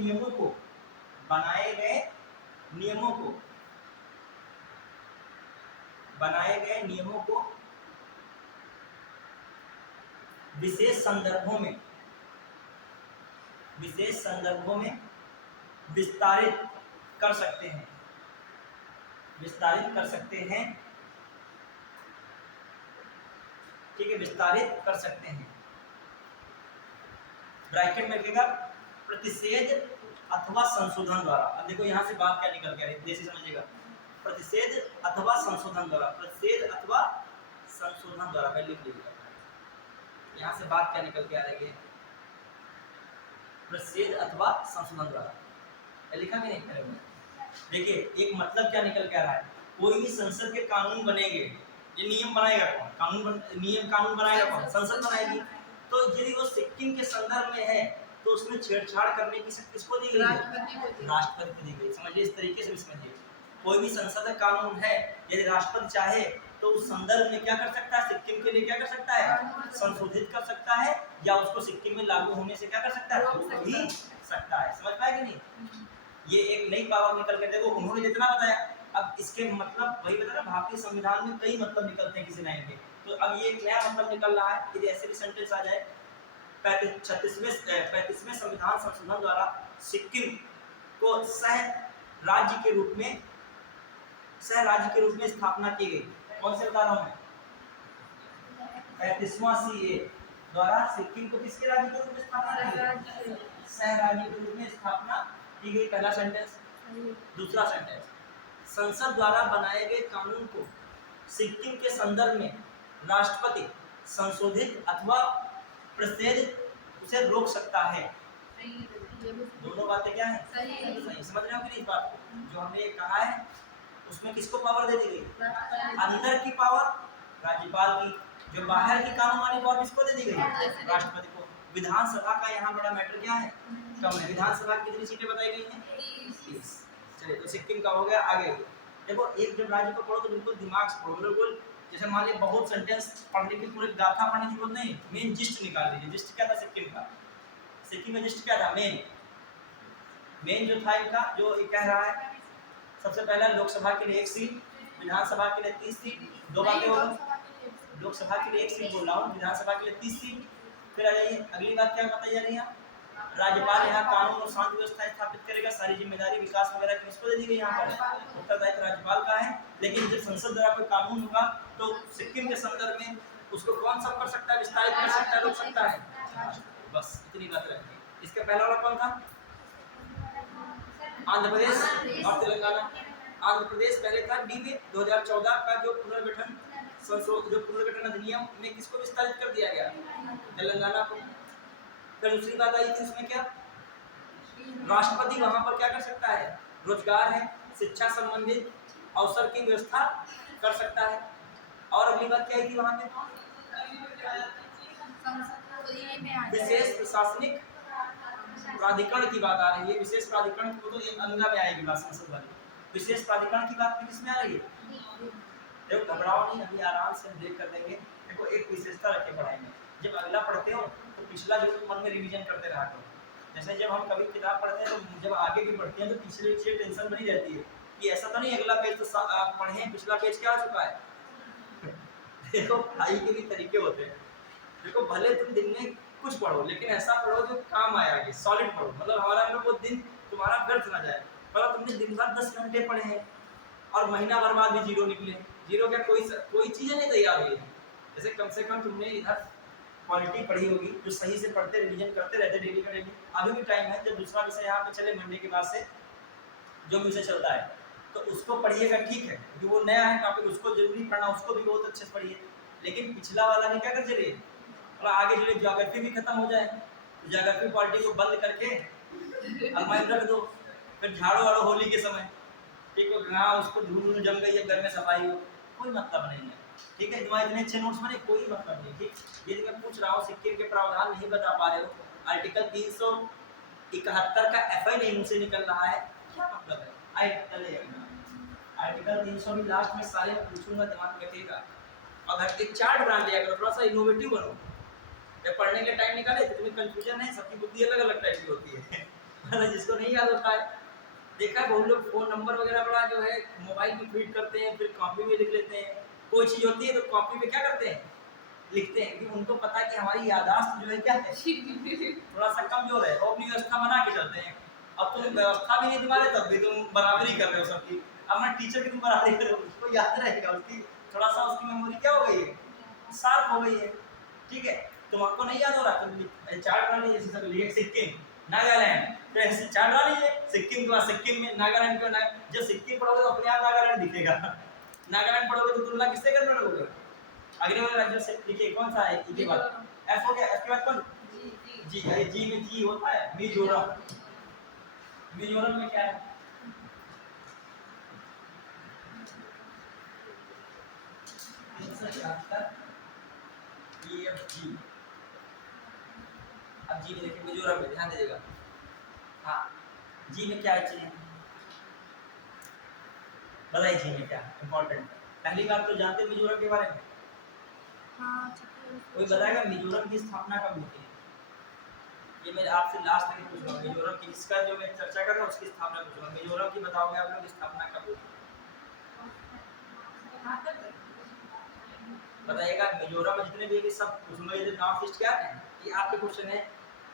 नियमों को विशेष संदर्भों में विस्तारित कर सकते हैं। ठीक है, विस्तारित कर सकते हैं। ब्रैकेट में लिखेगा प्रतिषेध अथवा संशोधन द्वारा। अब देखो यहाँ से बात क्या निकल के आ रही है, जैसे समझिएगा। प्रतिषेध अथवा संशोधन द्वारा, प्रतिषेध अथवा संशोधन द्वारा पहले लिख लीजिएगा। यहाँ से बात क्या निकल के आ रही है, प्रतिषेध अथवा संशोधन द्वारा। लिखा भी नहीं करेंगे। देखिए एक मतलब क्या निकल के आ रहा है, कोई भी संसद के कानून बनेंगे, ये नियम बनाएगा कौन? कानून बनाएगा कौन? संसद बनाएगी। तो यदि वो सिक्किम के संदर्भ में है तो उसमें छेड़छाड़ करने की शक्ति किसको दी गई है? राष्ट्रपति को दी गई। समझिए इस तरीके से समझिए। कोई भी संसद का कानून है, यदि राष्ट्रपति चाहे तो उस संदर्भ में क्या कर सकता है? सिक्किम के लिए क्या कर सकता है? संशोधित कर सकता है, या उसको सिक्किम में लागू होने से क्या कर सकता है? रोक भी सकता है। समझ पाए कि नहीं? ये एक नई पावर निकल कर देखो उन्होंने जितना बताया। अब इसके मतलब वही बता ना, भारतीय संविधान में कई मतलब निकलते हैं किसी लाइन के, तो अब ये एक नया मतलब निकल रहा है। यदि ऐसे भी सेंटेंस आ जाए, 35वें संविधान संशोधन द्वारा सिक्किम को सह राज्य के रूप में स्थापना की गई। कौन से बता रहा हूँ मैं? 35वां सीए द्वारा सिक्किम को किसके राज्य के रूप में स्थापना की गई? सह राज्य के रूप में स्थापना की गई। पहला सेंटेंस। दूसरा सेंटेंस, संसद द्वारा बनाए गए कानून को सिक्किम के संदर्भ में राष्ट्रपति संशोधित अथवा प्रस्तावित उसे रोक सकता है। दोनों बातें क्या है? सही। समझ रहे हो कि नहीं इस बात को? जो हमने कहा है उसमें किसको पावर दे दी गई? अंदर की पावर राज्यपाल की, जो बाहर की कानून वाली पावर किसको दे दी गई? राष्ट्रपति को। विधानसभा का यहाँ बड़ा मैटर क्या है? कम है। विधानसभा की कितनी सीटें बताई गई हैं? 30। चलिए, तो सिक्किम का हो गया। आगे देखो, एक जब राज्य को पढ़ो तो बिल्कुल दिमाग से पढ़ो। बिल्कुल जैसे मान लीजिए बहुत सेंटेंस पढ़ने की पूरी गाथा पढ़ने की जरूरत नहीं, मेन जिस्ट निकाल लीजिए। जिस्ट क्या था सिक्किम का? सिक्किम में जिस्ट क्या था? मेन जो था इनका, जो ये कह रहा है, सबसे पहला लोकसभा के लिए 1 सीट, विधानसभा के लिए 30 सीट। दो बातें हो गई। लोकसभा के लिए 1 सीट बोल रहा हूँ, विधानसभा के लिए 30 सीट। फिर आ जाइए, अगली बात क्या बताई जा रही है? राज्यपाल यहाँ कानून और शांति व्यवस्था स्थापित करेगा। सारी जिम्मेदारी विकास वगैरह किसको दे दी गई? यहाँ पर उत्तरदायित्व राज्यपाल का है। लेकिन जब संसद द्वारा कोई कानून होगा तो सिक्किम के संदर्भ में उसको कौन सब कर सकता है? विस्तारित कर सकता है, रोक सकता है। बस इतनी बात रखिए। इसका पहला वाला कौन था? आंध्र प्रदेश और तेलंगाना। आंध्र प्रदेश पहले था डी में। 2014 का जो पुनर्गठन अधिनियम में किसको विस्तारित कर दिया गया? तेलंगाना को। फिर दूसरी बात आई थी उसमें क्या? राष्ट्रपति वहां पर क्या कर सकता है? रोजगार है, शिक्षा संबंधित अवसर की व्यवस्था कर सकता है। और अगली बात क्या आई थी वहां पे? विशेष प्रशासनिक प्राधिकरण की बात आ रही है। विशेष प्राधिकरण को तो एक अंगा में आएगी बात, संसद वाली। विशेष प्राधिकरण की बात किसमें आ रही है? देखो, घबराओ नहीं, अभी आराम से ब्रेक कर देंगे। देखो, एक विशेषता रखे पढ़ाई में, जब अगला पढ़ते हो तो पिछला जो मन में रिवीजन करते रहा करो। जैसे जब हम कभी किताब पढ़ते हैं तो जब आगे की पढ़ते हैं तो पिछले चीज टेंशन बनी रहती है कि ऐसा तो नहीं अगला पेज तो पढ़े, पिछला पेज क्या हो चुका है। देखो, पढ़ाई के भी तरीके होते हैं। देखो, भले तुम दिन में कुछ पढ़ो लेकिन ऐसा पढ़ो जो काम आए आगे, सॉलिड पढ़ो। मतलब हमारा वो दिन तुम्हारा व्यर्थ ना जाए। मतलब तुमने दिन भर 10 घंटे पढ़े हैं और महीना भर बाद भी जीरो निकले। जीरो क्या, कोई चीज़ें नहीं तैयार हुई है। जैसे कम से कम तुमने इधर क्वालिटी पढ़ी होगी, जो सही से पढ़ते रिवीजन करते रहते डेली का डेली। अभी भी टाइम है, जब दूसरा विषय यहाँ पे चले मंडे के बाद से जो विषय चलता है तो उसको पढ़िएगा, ठीक है, क्योंकि वो नया है टॉपिक, उसको जरूरी पढ़ना, उसको भी बहुत अच्छे से पढ़िए। लेकिन पिछला वाला नहीं क्या कर चलिए, और आगे चलिए ज्योग्राफी भी खत्म हो जाए, ज्योग्राफी पार्टी को बंद करके अलमारी रख दो। फिर झाड़ो वाड़ो होली के समय, ठीक है, हाँ उसको धूल जम गई है, घर में सफाई हो, कोई मतलब नहीं है। ठीक है, तुम्हारे इतने अच्छे नोट्स बने, कोई मतलब नहीं। ठीक, यदि मैं पूछ रहा हूँ सिक्किम के प्रावधान नहीं बता पा रहे हो, आर्टिकल 371 का एफआई नहीं मुझसे निकल रहा है, क्या मतलब है? आर्टिकल 300 भी लास्ट में सारे पूछूंगा, दिमाग में रखिएगा। अगर एक चार्ट बना लिया करो, थोड़ा सा इनोवेटिव बनो। जब पढ़ने के टाइम निकाले तो तुम्हें कंफ्यूजन है, सबकी बुद्धि अलग अलग टाइप की होती है। मतलब जिसको नहीं याद होता है, देखा बहुत लोग फोन नंबर वगैरह बड़ा जो है मोबाइल में फीड करते हैं, फिर कॉपी में लिख लेते हैं। कोई चीज़ होती है तो कॉपी में क्या करते हैं, लिखते हैं, क्योंकि उनको पता है कि हमारी याददाश्त जो है क्या है, थोड़ा सा कमजोर है, और अपनी व्यवस्था बना के चलते हैं। अब तुम व्यवस्था भी नहीं तुम्हारे, तब भी तुम बराबरी कर रहे हो सबकी। अब मैं टीचर की तुम बराबरी कर रहे हो, उसको याद रहेगा, उसकी थोड़ा सा उसकी मेमोरी क्या हो गई है, शार्प हो गई है। ठीक है, तुमको नहीं याद हो रहा, तुम चार्ट बना लीजिए, जैसे लिए सिक्किम, नागालैंड, तो ऐसे चार्ट बना लीजिए, सिक्किम के बाद सिक्किम में, नागालैंड के बाद जब सिक्किम पढ़ोगे तो अपने आप नागालैंड दिखेगा। नागालैंड पढ़ोगे तो तुलना किससे करने लगोगे? अगले वाले राज्य से लिखिए, कौन सा है इसके बाद? एफ हो गया, एफ के बाद कौन? जी है, जी में जी होता है, मिजोरम। मिजोरम में क्या है? जी। अब जी में देखिए, मिजोरम में ध्यान दीजिएगा। हाँ, जी में क्या है? बताइए जी में क्या इम्पोर्टेंट। पहली बात तो जानते मिजोरम के बारे में? हाँ, कोई बताएगा मिजोरम की स्थापना कब हुई थी? ये मैं आपसे लास्ट तक पूछ रहा हूँ, मिजोरम की, इसका जो मैं चर्चा कर रहा हूँ उसकी स्थापना पूछ रहा हूँ। मिजोरम की बताओगे आप लोग, स्थापना कब हुई? मिजोरम में जितने भी सब उसमें ये नॉर्थ ईस्ट क्या है, ये आपके क्वेश्चन है,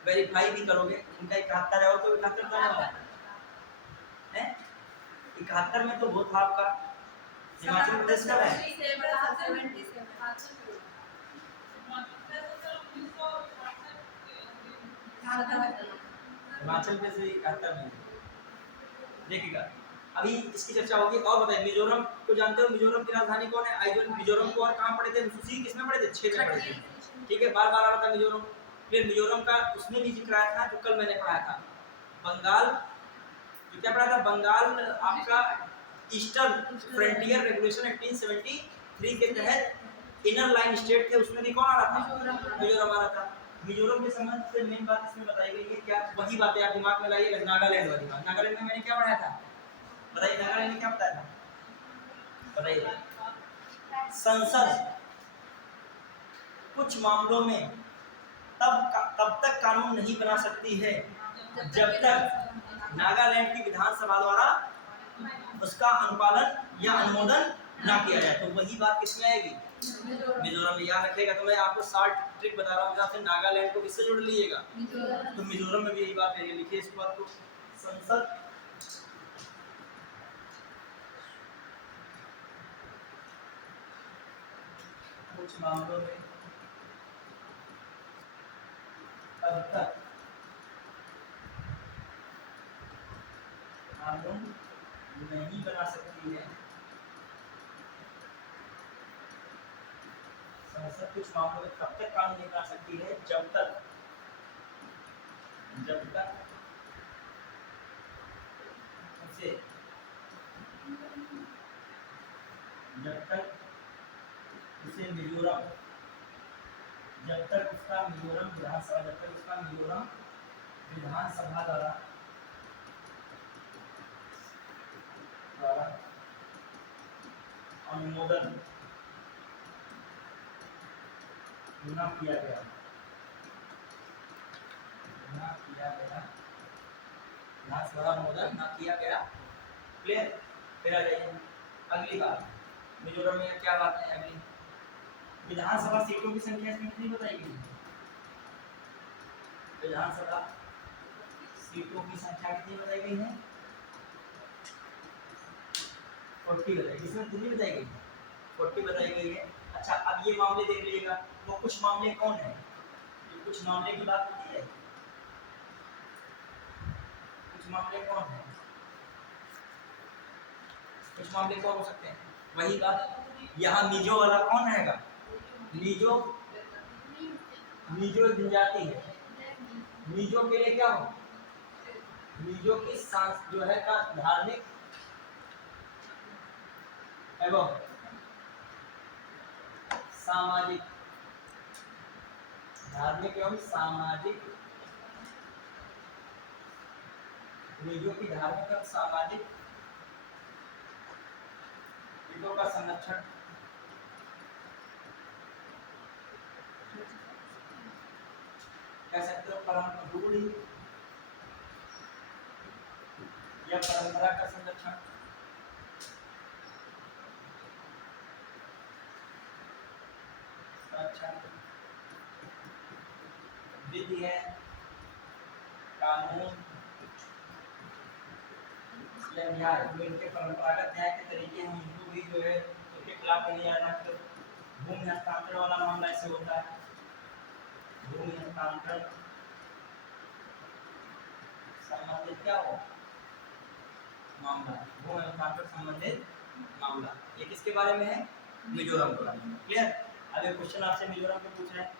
वेरीफाई भी करोगे। इनका 71 है और तो 71 का है, 71 में तो वो था आपका हिमाचल प्रदेश का है। हिमाचल में से 71 में देखिएगा। अभी इसकी चर्चा होगी। और बताइए मिजोरम को जानते हो, मिजोरम की राजधानी कौन है? आइजोल। मिजोरम को और कहाँ पढ़े थे? उसी किसमें पढ़े थे? 6 में पढ़े थे। ठीक है, बार बार आ रहा था मिजोरम। फिर मिजोरम का उसमें भी जिक्र आया था जो कल मैंने पढ़ाया था, बंगाल, जो क्या पढ़ा था, बंगाल आपका ईस्टर्न फ्रंटियर रेगुलेशन 1873 के तहत इनर लाइन स्टेट थे, उसमें भी कौन आ रहा था? मिजोरम आ रहा था। मिजोरम के संबंध से मेन बात इसमें बताई गई है क्या, वही बातें आप दिमाग में लाइए, नागालैंड वाली बात। नागालैंड में मैंने क्या पढ़ाया था, बताइए, नागालैंड में क्या बताया था, बताइए। संसद कुछ मामलों में तब तक कानून नहीं बना सकती है जब तक नागालैंड की विधानसभा द्वारा उसका अनुपालन या अनुमोदन ना किया जाए। तो वही बात किसमें आएगी? मिजोरम में। याद रखिएगा, तो मैं आपको शॉर्ट ट्रिक बता रहा हूँ, आपसे नागालैंड को किससे जोड़ लीजिएगा, तो मिजोरम में भी यही बात है। लिखिए इस बात को, संसद कुछ मामलों में तब तक कानून नहीं बना सकती है, संसद कुछ मामलों में तब तक कानून नहीं बना सकती है जब तक उसे मिजोरम, जब तक उसका मिजोरम विधानसभा द्वारा अनुमोदन न किया गया, विधानसभा अनुमोदन न किया गया। क्लियर? फिर आ जाइए अगली बात, मिजोरम में क्या बात है अगली, विधानसभा सीटों की संख्या इसमें कितनी बताई गई? विधानसभा सीटों की संख्या कितनी बताई गई है? 40 बताई गई। इसमें कितनी बताई गई? 40 बताई गई है। अच्छा, अब ये मामले देख लीजिएगा, वो कुछ मामले कौन है? ये कुछ मामले की बात होती है, कुछ मामले कौन है? कुछ मामले कौन हो सकते हैं? वही बात, यहाँ मिजो वाला कौन रहेगा? मिजो जनजाति है। मिजो के लिए क्या हो, मिजो की जो है का धार्मिक एवं सामाजिक, मिजो की धार्मिक और सामाजिक हितों का संरक्षण कह सकते हो, रूढ़ि या परंपरा का संरक्षण, विधि है, कानून या न्याय, जो इनके परंपरागत न्याय के तरीके हैं, उनको भी जो है उनके खिलाफ नहीं आना। तो भूमि हस्तांतरण वाला मामला ऐसे होता है, भूमि हस्तांतरण संबंधित क्या हो मामला, भूमि हस्तांतरण संबंधित मामला, ये किसके बारे में है? मिजोरम के बारे में। क्लियर? अब एक क्वेश्चन आपसे मिजोरम में पूछ रहे हैं,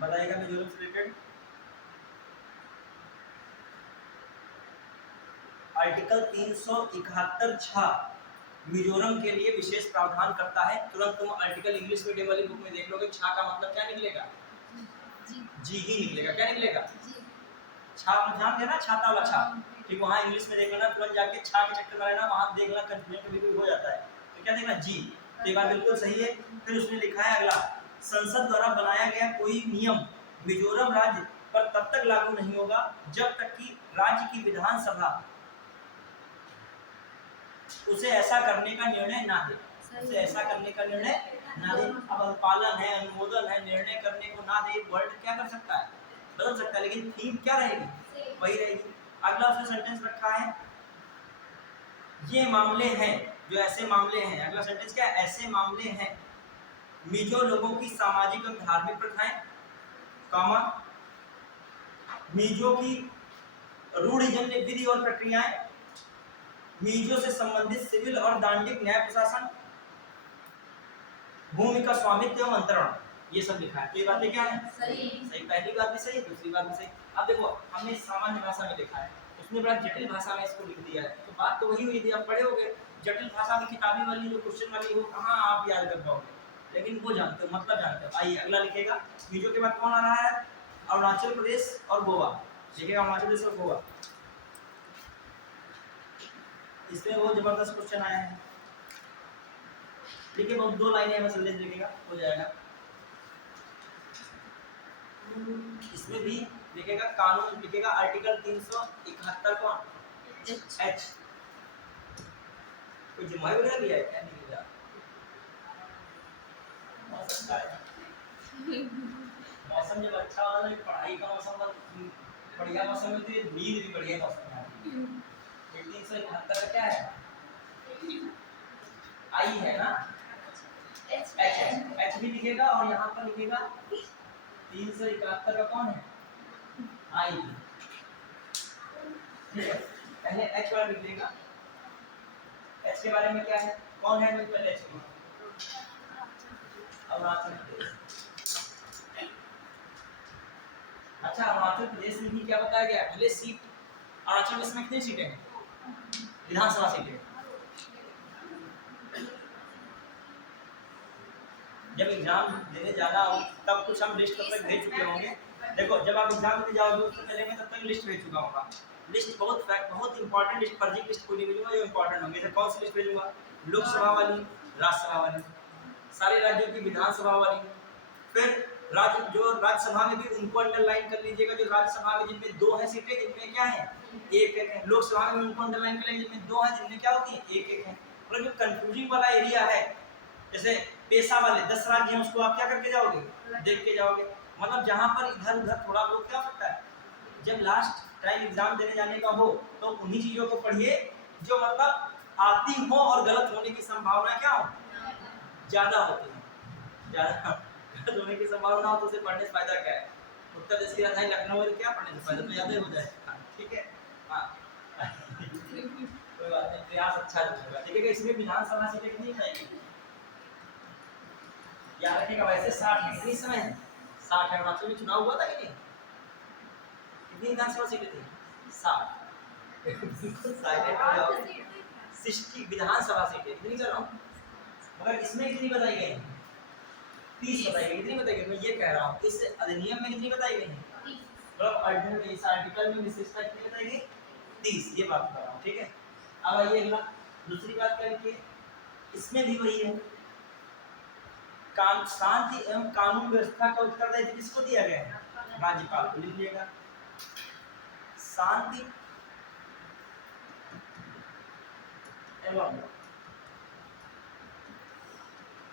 बताइएगा मिजोरम से रिलेटेड। आर्टिकल 371(6) मिजोरम के लिए विशेष प्रावधान करता है। तुरंत तुम आर्टिकल इंग्लिश मीडियम वाली बुक में देख लोगे, छा का मतलब क्या निकलेगा? जी ही निकलेगा। क्या निकलेगा? छा जान देना, छाता वाला छा। ठीक, वहाँ इंग्लिश में देख लेना, तुरंत जाके छा के चक्कर में रहना, वहाँ देख लेना, कंफ्यूजन कभी कभी हो जाता है। तो क्या देखना? जी। तो ये बात बिल्कुल सही है। फिर उसने लिखा है अगला, संसद द्वारा बनाया गया कोई नियम मिजोरम राज्य पर तब तक लागू नहीं होगा जब तक कि राज्य की विधानसभा उसे ऐसा करने का निर्णय ना दे, उसे ऐसा करने का निर्णय ना दे। अब अनुपालन है, अनुमोदन है, निर्णय करने को ना दे, वर्ड क्या कर सकता है, बदल सकता है, लेकिन थीम क्या रहेगी, वही रहेगी। अगला उसने सेंटेंस रखा है, ये मामले हैं, जो ऐसे मामले हैं, अगला सेंटेंस क्या है, ऐसे मामले हैं मिजो लोगों की सामाजिक और धार्मिक प्रथाएं, कामा मिजो की रूढ़िजन्य विधि और प्रक्रियाएं, मिजो से संबंधित सिविल और दांडिक न्याय प्रशासन, भूमि का स्वामित्व एवं अंतरण, ये सब लिखा है। तो ये बातें क्या है, सही। पहली बात भी सही, दूसरी बात भी सही। अब देखो हमने सामान्य भाषा में लिखा है, उसने बड़ा जटिल भाषा में इसको लिख दिया है, तो बात तो वही हुई थी, आप पढ़े होगे जटिल भाषा में किताबी वाली जो क्वेश्चन वाली हो, कहाँ आप याद कर पाओगे, लेकिन वो जानते हो, मतलब जानते हो। आइए अगला लिखेगा, मिजो के बाद कौन आ रहा है, अरुणाचल प्रदेश और गोवा, लिखेगा अरुणाचल प्रदेश और गोवा। इसमें वो जबरदस्त क्वेश्चन आया है, देखिए बहुत 2 लाइनें में संदेश लिखेगा, हो जाएगा। इसमें भी लिखेगा कानून, लिखेगा आर्टिकल 371 कौन, एच, कोई जिम्मेदारी वगैरह लिया है क्या, नहीं लिया, हो सकता है। मौसम जब अच्छा हो तो पढ़ाई का मौसम बढ़िया मौसम में, तो नींद भी बढ़िया मौसम में। 371 का क्या है, आई है ना, एच भी लिखेगा, और यहाँ पर लिखेगा 371 का कौन है, आई। ठीक है, पहले एच वाला लिख लेगा, एच के बारे में क्या है, कौन है, मैं पहले एच को, अरुणाचल प्रदेश। अच्छा, अरुणाचल प्रदेश में भी क्या बताया गया है, पहले सीट, अरुणाचल प्रदेश में कितनी सीटें हैं, विधानसभा सीटें। जब एग्जाम देने जाना हो तब कुछ हम लिस्ट तब तक भेज चुके होंगे। देखो जब आप एग्जाम देने जाओगे उससे पहले मैं तब तक लिस्ट भेज चुका होगा, लिस्ट बहुत इंपॉर्टेंट लिस्ट, फर्जी लिस्ट कोई नहीं भेजूंगा, जो इंपॉर्टेंट होंगे। जैसे कौन सी लिस्ट भेजूंगा, लोकसभा वाली, राज्यसभा वाली, सारे राज्यों की विधानसभा वाली, फिर राज्य जो राज्यसभा में भी उनको अंडरलाइन कर लीजिएगा, जो राज्यसभा में जिनमें 2 है सीटें, जिनमें क्या है, 1-1 है, लोकसभा में उनको अंडरलाइन कर लीजिए जिनमें 2 है, जिनमें क्या होती है, 1-1 है। मतलब जो कंफ्यूजिंग वाला एरिया है, जैसे पेशा वाले 10 राज्य हैं, उसको आप क्या करके जाओगे, देख के जाओगे। मतलब जहां पर इधर उधर थोड़ा बहुत क्या सकता है, जब लास्ट टाइम एग्जाम देने जाने का हो तो उन्हीं चीजों को पढ़िए जो मतलब आती हो और गलत होने की संभावना क्या हो, ज्यादा होती है, ज्यादा गलत होने की संभावना हो तो उसे पढ़ने से फायदा क्या है। उत्तर प्रदेश की राजधानी लखनऊ है, क्या पढ़ने से फायदा, तो याद ही हो जाए। ठीक है, हाँ कोई बात नहीं, प्रयास अच्छा होगा। ठीक है, इसमें विधानसभा सीटें कितनी जाएगी, याद रखिएगा, वैसे 60 है, कितनी समय है, 60 है। अरुणाचल में चुनाव हुआ था कि नहीं, कितनी विधानसभा सीटें थी, 60 साइलेंट हो जाओगे, 60 विधानसभा सीटें, कितनी कर रहा हूँ, मगर इसमें कितनी बताई गई, 30 बताई गई, कितनी बताई गई, मैं ये कह रहा हूँ इस अधिनियम में कितनी बताई गई, मतलब इस आर्टिकल में विशेषता कितनी बताई गई, 30, ये बात कर रहा हूँ। ठीक है, अब आइए अगला, दूसरी बात क्या लिखिए, इसमें भी वही है, शांति एवं कानून व्यवस्था का उत्तरदायित्व किसको दिया गया है, राज्यपाल को, लिख लिएगा। शांति एवं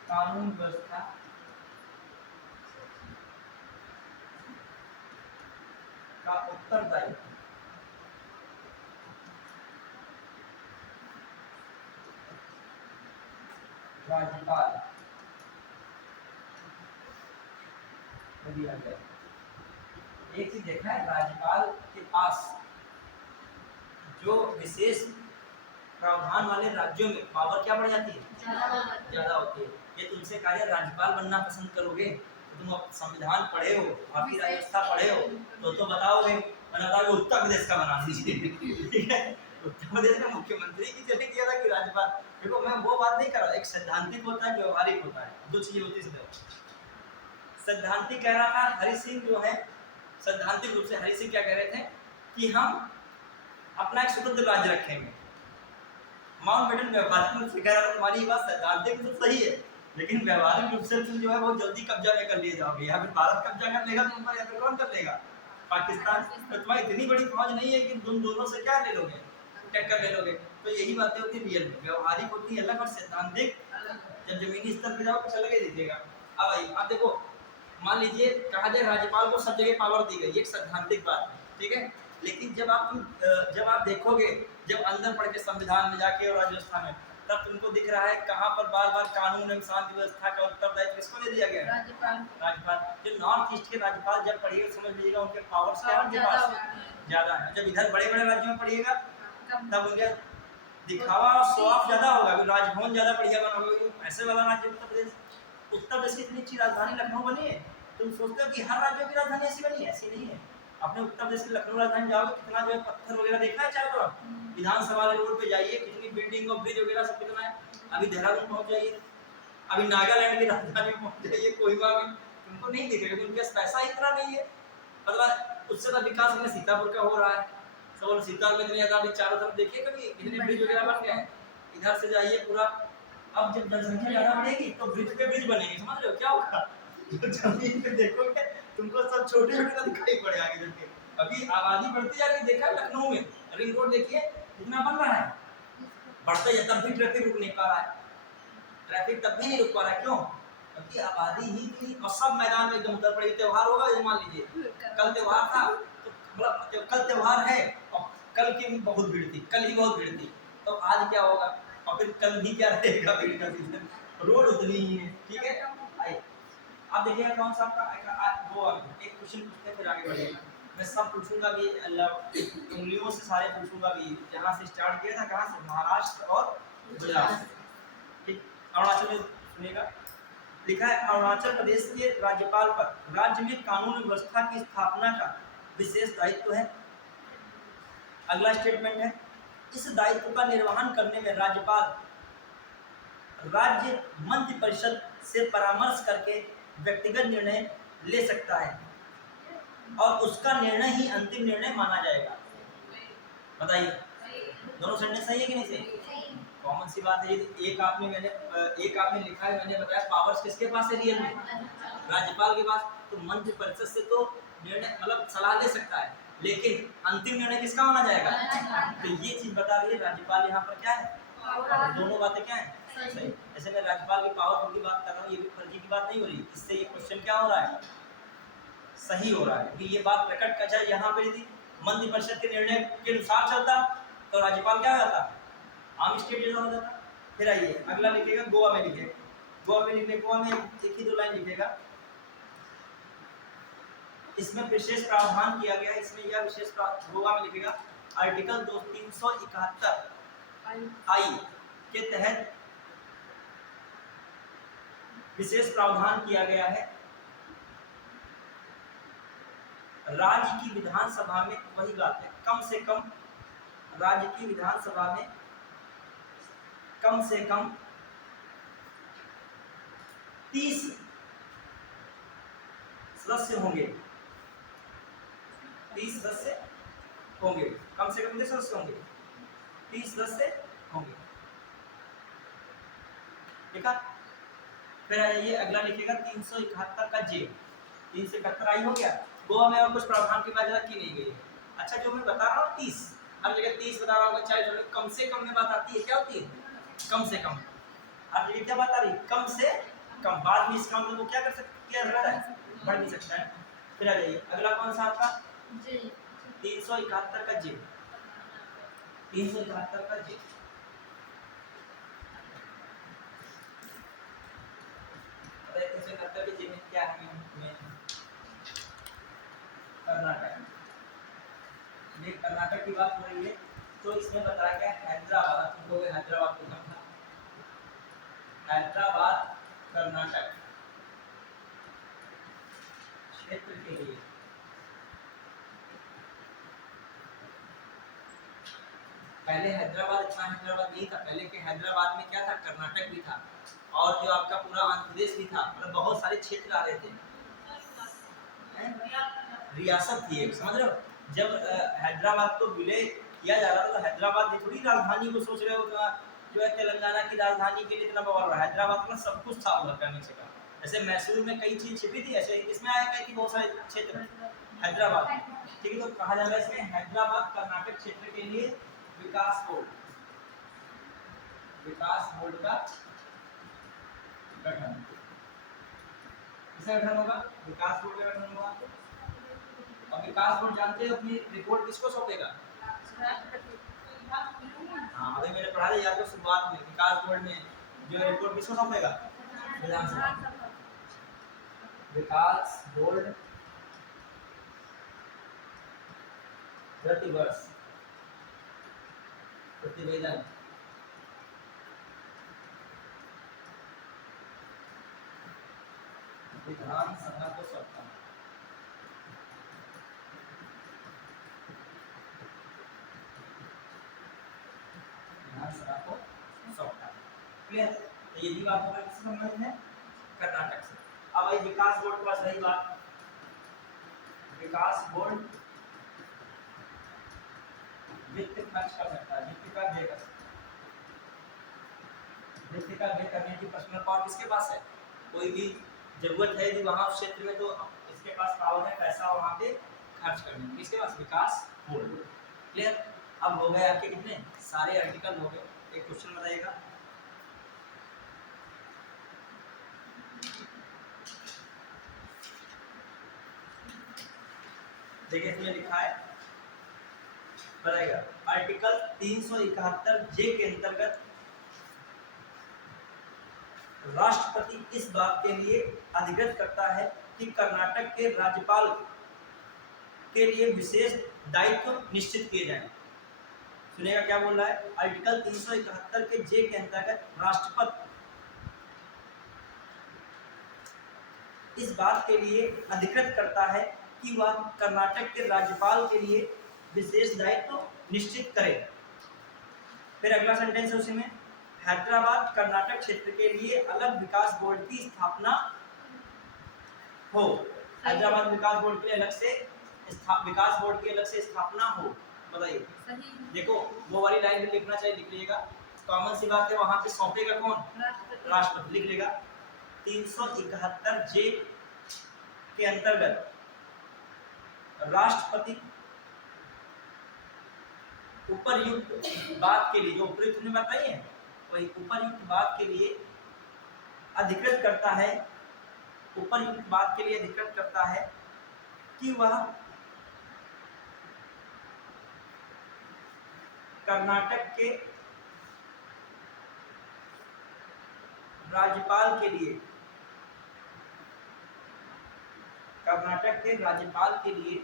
कानून व्यवस्था का उत्तरदायित्व राज्यपाल को दिया गया। एक चीज देखना है, राज्यपाल के पास जो विशेष प्रावधान वाले राज्यों में पावर क्या बढ़ जाती है, ज्यादा होती है। ये तुमसे कहा जाए राज्यपाल बनना पसंद करोगे, तो तुम संविधान पढ़े हो, आपकी व्यवस्था पढ़े हो, तो बताओगे, मैंने बताओगे उत्तर प्रदेश का बना दीजिए। ठीक है, उत्तर प्रदेश में मुख्यमंत्री की चली किया था कि राज्यपाल। देखो मैं वो बात नहीं कर रहा, एक सैद्धांतिक होता है, व्यवहारिक होता है, 2 चीजें होती है। सैद्धांतिक कह रहा था हरि सिंह जो है, सैद्धांतिक रूप से हरि सिंह क्या कह रहे थे कि हम अपना एक स्वतंत्र राज्य रखेंगे। माउंटबेटन व्यावहारिक रूप से कह रहा था तुम्हारी बात सैद्धांतिक रूप से सही है, लेकिन व्यावहारिक रूप से तुम जो है वो जल्दी कब्जा में कर लिए जाओगे, या फिर भारत कब्जा कर लेगा तुम पर, या फिर कौन कर लेगा, पाकिस्तान। तो तुम्हारी इतनी बड़ी फौज नहीं है कि तुम दोनों से क्या ले लोगे, टक्कर ले लोगे। तो यही बातें होती है रियल में, व्यवहारिक होती है अलग और सैद्धांतिक जब जमीनी स्तर पे जाओ कुछ अलग ही दिखेगा। अब भाई आप देखो, मान लीजिए कहा जाए राज्यपाल को सब जगह पावर दी गई, एक सैद्धांतिक बात है, ठीक है। लेकिन जब आप देखोगे, जब अंदर पढ़ के संविधान में जाके और राज्य व्यवस्था में, तब तुमको दिख रहा है कहाँ पर बार बार कानून एवं शांति व्यवस्था का उत्तरदायित्व किसको दे दिया गया है? राज्यपाल। जो नॉर्थ ईस्ट के राज्यपाल जब पढ़िएगा समझ लीजिएगा उनके पावर्स क्या है, उनके पास ज्यादा है। जब इधर बड़े बड़े राज्यों में पढ़िएगा तब उनके दिखावा और शो ऑफ ज्यादा होगा, राजभवन ज्यादा बढ़िया बना होगा। ऐसे वाला राज्य उत्तर प्रदेश की इतनी अच्छी राजधानी लखनऊ बनी है, तुम सोचते हो कि हर राज्य की राजधानी ऐसी बनी है? ऐसी नहीं है। अपने उत्तर प्रदेश की लखनऊ राजधानी जाओगे, कितना जो है पत्थर वगैरह देखा है चारों तरफ, विधानसभा रोड पे जाइए, कितनी बिल्डिंग और ब्रिज वगैरह सब कितना है। अभी देहरादून पहुंच जाइए, अभी नागालैंड की राजधानी पहुंच जाइए, कोहिमा में, तुमको नहीं दिखेगा, क्योंकि उनके पास पैसा इतना नहीं है। मतलब उससे तो विकास हमें सीतापुर का हो रहा है, सब सीतापुर में इतनी ज्यादा, अभी चारों तरफ देखिए कभी कितने ब्रिज वगैरह बन गए हैं। इधर से जाइए पूरा, अब जब जनसंख्या ज्यादा बढ़ेगी तो ब्रिज पे ब्रिज बनेंगे, समझ रहे हो क्या होगा? जमीन पे देखोगे तुमको सब छोटे छोटे ना दिखाई पड़े आगे चल के। अभी आबादी बढ़ती जा रही, देखा लखनऊ में रिंग रोड देखिए कितना बन रहा है, बढ़ते जाए तब भी ट्रैफिक रुक नहीं पा रहा है, ट्रैफिक तब भी नहीं रुक पा रहा है। क्यों? क्योंकि आबादी ही इतनी, और सब मैदान में एकदम उतर पड़ी। त्योहार होगा, ये मान लीजिए कल त्योहार था, तो मतलब कल त्योहार है और कल की बहुत भीड़ थी, कल ही बहुत भीड़ थी, तो आज क्या होगा? और फिर कल भी क्या रहेगा भीड़ का सीजन, रोड उतनी ही है, ठीक है। आइए आप देखिएगा कौन सा आपका वो एक क्वेश्चन पूछते फिर आगे बढ़ेगा। मैं सब पूछूंगा भी, उंगलियों से सारे पूछूंगा भी, जहाँ से स्टार्ट किया था, कहाँ से, महाराष्ट्र और गुजरात, ठीक। अरुणाचल में सुनिएगा, लिखा है अरुणाचल प्रदेश के राज्यपाल पर राज्य में कानून व्यवस्था की स्थापना का विशेष दायित्व है। अगला स्टेटमेंट है, इस दायित्व का निर्वहन करने में राज्यपाल राज्य मंत्रिपरिषद से परामर्श करके व्यक्तिगत निर्णय ले सकता है और उसका निर्णय ही अंतिम निर्णय माना जाएगा। बताइए दोनों सेंटेंस सही है कि नहीं सही? कॉमन सी बात है। एक आपने लिखा है, मैंने बताया पावर्स किसके पास है रियल में? राज्यपाल के पास। तो मंत्रिपरिषद से तो निर्णय मतलब सलाह ले सकता है, लेकिन अंतिम निर्णय किसका माना जाएगा? तो ये चीज बता रही है राज्यपाल यहाँ पर क्या है, दोनों बातें क्या है सही। जैसे मैं राज्यपाल की पावरफुल की बात कर रहा हूँ, ये भी फर्जी की बात नहीं हो रही, इससे ये क्वेश्चन क्या हो रहा है, सही हो रहा है। क्योंकि ये बात प्रकट कर जाए यहाँ पे, यदि मंत्रिपरिषद के निर्णय के अनुसार चलता तो राज्यपाल क्या हो जाता, आम स्टेट जैसा हो जाता। फिर आइए अगला लिखेगा, गोवा में लिखेगा, गोवा में लिखने, गोवा में एक ही दो लाइन लिखेगा, इसमें विशेष प्रावधान किया गया, इसमें यह विशेष गोवा में लिखेगा आर्टिकल 371 आई के तहत विशेष प्रावधान किया गया है। राज्य की विधानसभा में, वही बात है, कम से कम राज्य की विधानसभा में कम से कम 30 सदस्य होंगे, 30 सदस्य होंगे, कम से कम 30 सदस्य होंगे, 30 सदस्य होंगे, देखा। फिर आइए अगला लिखेगा 371 का जे, 371 आई हो गया। गोवा में और कुछ प्रावधान की बात की नहीं गई। अच्छा जो मैं बता रहा हूँ 30, हर जगह 30 बता रहा हूँ, चाहे कम से कम में बात आती है, क्या होती है कम से कम, हर जगह क्या बात आ रही, कम से कम। बाद में इस काम को क्या कर सकते हैं, बढ़ नहीं सकता है। फिर आ जाइए अगला कौन सा आपका 371 का जे, 371 का जे, के जे में क्या है, कर्नाटक, ये कर्नाटक की बात हो रही है। तो इसमें बताया गया हैदराबाद, तुमको हैदराबाद को कहा, हैदराबाद कर्नाटक क्षेत्र के लिए पहले हैदराबाद, अच्छा हैदराबाद नहीं था पहले के, हैदराबाद में क्या था, कर्नाटक भी था और जो आपका पूरा आंध्र प्रदेश भी था, मतलब बहुत सारे क्षेत्र आ रहे थे, रियासत थी एक, समझ रहे हो। जब हैदराबाद को विलय किया जा रहा था तो हैदराबाद थोड़ी राजधानी को सोच रहे हो जो है तेलंगाना की राजधानी के लिए इतना बवाल रहा, हैदराबाद में सब कुछ था उधर करने से कहा। जैसे मैसूर में कई चीज छिपी थी, ऐसे इसमें आया गया कि बहुत सारे क्षेत्र हैदराबाद, ठीक है, तो कहा जा रहा है इसमें हैदराबाद कर्नाटक क्षेत्र के लिए विकास बोर्ड का गठन। किसका गठन होगा? विकास बोर्ड का गठन होगा। और विकास बोर्ड जानते हो अपनी रिपोर्ट किसको सौंपेगा? हाँ, अभी मैंने पढ़ा दिया आपको शुरुआत में, विकास बोर्ड में जो रिपोर्ट किसको सौंपेगा? विधानसभा। विकास बोर्ड प्रतिवर्ष प्रतिवेदन विधानसभा को सौंपता है। विधानसभा को सौंपता है। क्लियर? तो ये भी बात हमारे किससे संबंधित है? कर्नाटक से। अब आई विकास बोर्ड के पास रही बात, विकास बोर्ड वित्त खर्च कर सकता है, वित्त का व्यय कर सकता है। वित्त का व्यय करने की पर्सनल पावर किसके पास है? कोई भी जरूरत है यदि वहां उस क्षेत्र में, तो इसके पास पावर है पैसा वहां पे खर्च करने की। किसके पास? विकास बोर्ड। क्लियर? अब हो गए आपके कितने सारे आर्टिकल हो गए। एक क्वेश्चन बताइएगा, देखिए इसमें लिखा है, बताएगा आर्टिकल 371 जे के अंतर्गत राष्ट्रपति इस बात के लिए अधिकृत करता है कि कर्नाटक के राज्यपाल के लिए विशेष दायित्व निश्चित किए जाएं। सुनिएगा क्या बोल रहा है? आर्टिकल 371 के जे के अंतर्गत राष्ट्रपति इस बात के लिए अधिकृत करता है कि वह कर्नाटक के राज्यपाल के लिए विशेष दायित्व निश्चित करे। फिर अगला सेंटेंस है उसी में, हैदराबाद कर्नाटक क्षेत्र के लिए अलग विकास बोर्ड की स्थापना हो। हैदराबाद विकास बोर्ड के लिए अलग से विकास बोर्ड की अलग से स्थापना हो। बताइए। देखो वो वाली लाइन भी लिखना चाहिए, लिख लीजिएगा। कॉमन सी बात है, वहां पे सौंपेगा कौन? राष्ट्रपति। लिख लेगा 371 जे के अंतर्गत राष्ट्रपति उपरयुक्त बात के लिए, जो उपयुक्त ने बताई है वही उपरयुक्त बात के लिए अधिकृत करता है, उपरयुक्त बात के लिए अधिकृत करता है कि वह कर्नाटक के राज्यपाल के लिए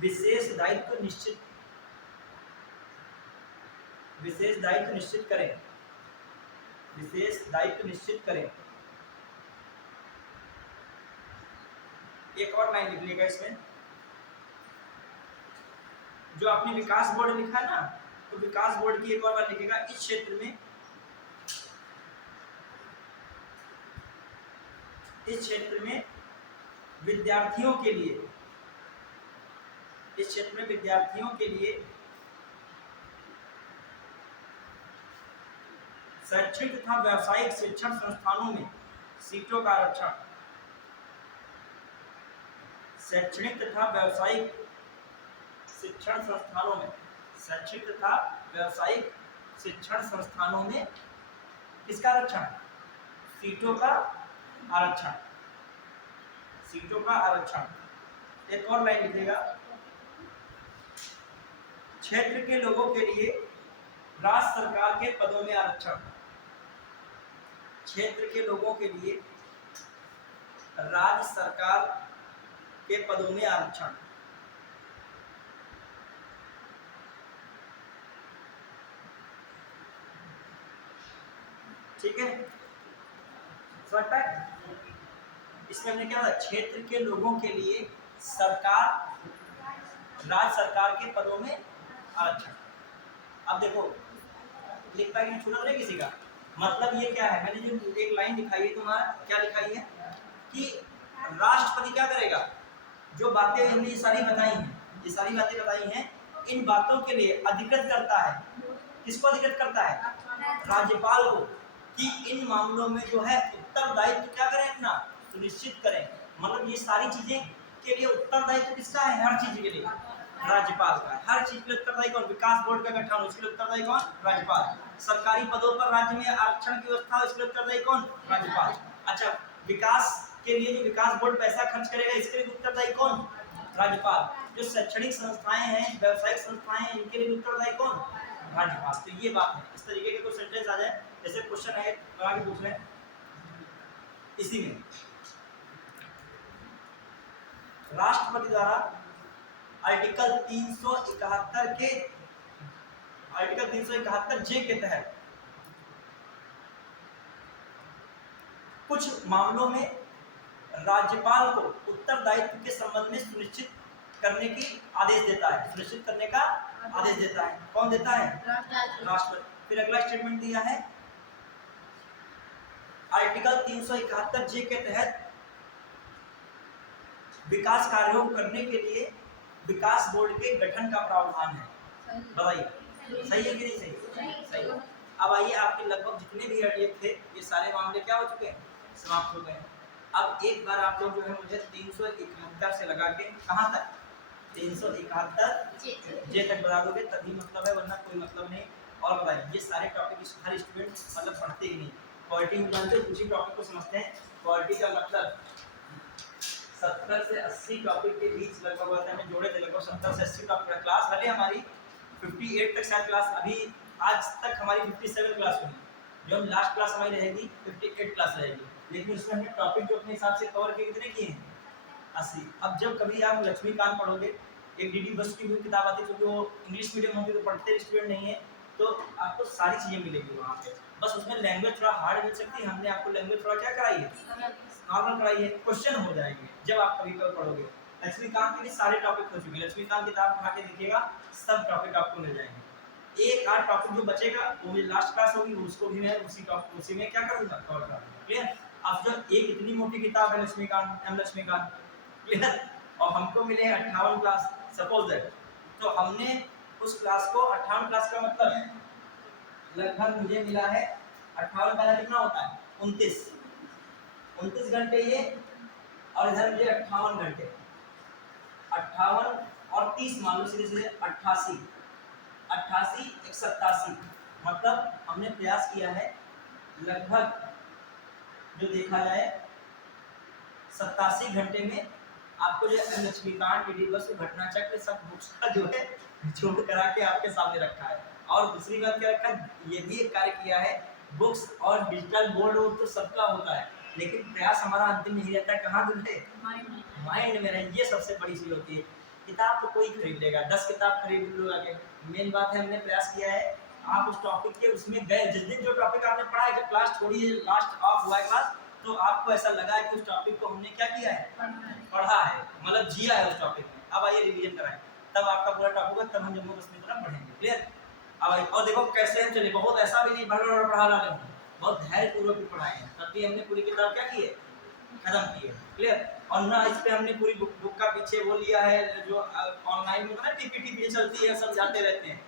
विशेष दायित्व निश्चित करें। एक और लाइन लिख लीजिएगा इसमें, जो आपने विकास बोर्ड लिखा है ना, तो विकास बोर्ड की एक और बार लिखेगा, इस क्षेत्र में विद्यार्थियों के लिए शैक्षिक तथा व्यावसायिक शिक्षण संस्थानों में सीटों का आरक्षण, शैक्षणिक तथा व्यावसायिक शिक्षण संस्थानों में किसका आरक्षण? सीटों का आरक्षण। एक और लाइन लिखिएगा, क्षेत्र के लोगों के लिए राज्य सरकार के पदों में आरक्षण। क्षेत्र के लोगों के लिए राज्य सरकार के पदों में आरक्षण। ठीक है, समझ पाए? इसमें हमने क्या बताया? क्षेत्र के लोगों के लिए राज्य सरकार के पदों में आरक्षण। अब देखो लिखता है कि छूट नहीं किसी का, मतलब ये क्या है? मैंने जो एक लाइन दिखाई है तुम्हारा, क्या लिखाई है कि राष्ट्रपति क्या करेगा? जो बातें हमने ये सारी बातें बताई हैं, इन बातों के लिए अधिकृत करता है। किसको अधिकृत करता है? राज्यपाल को, कि इन मामलों में जो है उत्तरदायित्व क्या करें? अपना सुनिश्चित करें। मतलब ये सारी चीजें के लिए उत्तरदायित्व किसका है? हर चीज के लिए राज्यपाल का है। हर चीज के लिए उत्तरदायी कौन? विकास बोर्ड का गठन, उसके लिए उत्तरदायी कौन? राज्यपाल। सरकारी पदों पर राज्य में आरक्षण की व्यवस्था, इसके लिए उत्तरदायी कौन? राज्यपाल। अच्छा, विकास के लिए जो विकास बोर्ड पैसा खर्च करेगा, इसके लिए उत्तरदायी कौन? राज्यपाल। जो शैक्षणिक संस्थाएं हैं, व्यावसायिक संस्थाएं हैं, इनके लिए उत्तरदायी कौन? राज्यपाल। तो ये बात है। इस तरीके के कोई सेंटेंस आ जाए, जैसे क्वेश्चन है बना के पूछ रहे हैं इसी में, राष्ट्रपति द्वारा आर्टिकल 371 के आर्टिकल 371 जे के तहत कुछ मामलों में राज्यपाल को उत्तरदायित्व के संबंध में सुनिश्चित करने की आदेश देता है। सुनिश्चित करने का आदेश देता है। कौन देता है? राष्ट्रपति। फिर अगला स्टेटमेंट दिया है, आर्टिकल 371 जे के तहत विकास कार्यों को करने के लिए विकास बोर्ड के गठन का प्रावधान है। बताइए सही है कि नहीं सही? सही। अब आइए, आपके लगभग जितने भी एडिट थे, ये सारे मामले क्या हो चुके हैं? समाप्त हो गए। अब एक बार आप लोग जो है मुझे 371 से लगा के कहाँ तक? 371 जे तक बता दोगे तभी मतलब है, वरना कोई मतलब नहीं। और बताइए, ये सारे टॉपिक हर स्टूडेंट मतलब पढ़ते ही नहीं। क्वालिटी में जो उसी टॉपिक को समझते हैं। क्वालिटी का मतलब 70 से 80 टॉपिक के बीच लगभग होता है। हमने जोड़े थे लगभग 70 से 80 टॉपिक। क्लास भले हमारी 58 तक शायद क्लास, अभी आज तक हमारी 57 क्लास हुई, जो लास्ट क्लास हमारी रहेगी 58 क्लास रहेगी, लेकिन उसमें हमने टॉपिक जो अपने हिसाब से कवर किए कितने किए हैं? 80। अब जब कभी आप लक्ष्मीकांत पढ़ोगे, एक डीडी बस की भी किताब आती है, क्योंकि वो इंग्लिश मीडियम होती है तो पढ़ते स्टूडेंट नहीं है, तो आपको सारी चीज़ें मिलेगी वहाँ पे। बस उसमें लैंग्वेज थोड़ा हार्ड मिल सकती है। हमने आपको लैंग्वेज थोड़ा क्या कराई है? नॉर्मल कराई है। क्वेश्चन हो जाएंगे जब आप कभी कभी पढ़ोगे। लक्ष्मीकांत के भी सारे टॉपिक हो चुके हैं। लक्ष्मीकांत किताब उठा के देखिएगा, सब टॉपिक आपको मिल जाएंगे। एक आध टॉपिक जो बचेगा वो मेरी लास्ट क्लास होगी, उसको भी मैं उसी में क्या करूँगा? कवर कर दूँगा। क्लियर? अब जो एक इतनी मोटी किताब है लक्ष्मीकांत, लक्ष्मीकांत, क्लियर, और हमको मिले 58 क्लास सपोज दैट, तो हमने उस क्लास को 58 क्लास का मतलब लगभग मुझे मिला है 58 का कितना होता है? 29 घंटे ये, और इधर मुझे 58 घंटे, 58 और 30 मान लो, सीधे सीधे 88, 88 एक 87, मतलब हमने प्रयास किया है लगभग जो देखा जाए 87 घंटे में आपको जो लक्ष्मीकांत डीडी बस घटना चक्र सब बुक्स का जो है जोड़ करा के आपके सामने रखा है। और दूसरी बात क्या रखा है, ये भी एक कार्य किया है, बुक्स और डिजिटल बोर्ड तो सबका होता है, लेकिन प्रयास हमारा अंतिम नहीं रहता है। कहाँ दूल्हे? माइंड में रहे। ये सबसे बड़ी चीज होती है। किताब तो कोई खरीद लेगा, 10 किताब खरीद लो आगे। मेन बात है, हमने प्रयास किया है आप उस टॉपिक के उसमें गए, जिस दिन जो टॉपिक आपने पढ़ा है, जब क्लास छोड़ी है, लास्ट ऑफ हुआ है क्लास, तो आपको ऐसा लगा है कि उस टॉपिक को हमने क्या किया है? पढ़ा है, मतलब जिया है उस टॉपिक में। अब आइए रिवीजन कराएं, तब आपका पूरा टॉपिक है, तब हम जम्मू कश्मीर तरफ बढ़ेंगे। क्लियर? अब आइए और देखो कैसे हम चले। बहुत ऐसा भी नहीं पढ़ा रहा है, बहुत धैर्यपूर्वक भी पढ़ाए हैं, तब भी हमने पूरी किताब क्या की है? खत्म की है। क्लियर? और ना इस पे हमने पूरी बुक का पीछे वो लिया है जो ऑनलाइन में ना पीपीटी भी चलती है, समझाते रहते हैं,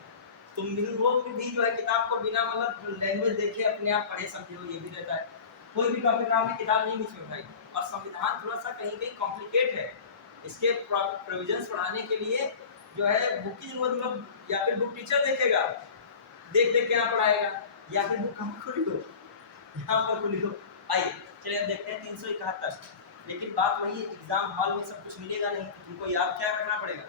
तुम वो भी जो है किताब को बिना मतलब लैंग्वेज देखे अपने आप पढ़े समझे हो, ये भी रहता है। कोई भी टॉपिक आपने किताब नहीं बीच में उठाई। और संविधान थोड़ा सा कहीं कहीं कॉम्प्लिकेट है, इसके प्रोविजंस पढ़ाने के लिए जो है बुक की जरूरत, मतलब या फिर बुक टीचर देखेगा, देख देख के यहाँ पढ़ाएगा, या फिर बुक कहाँ खुली हो? यहाँ पर खुली हो। आइए चलिए हम देखते हैं 371। लेकिन बात वही है, एग्जाम हॉल में सब कुछ मिलेगा नहीं, तुमको याद क्या करना पड़ेगा?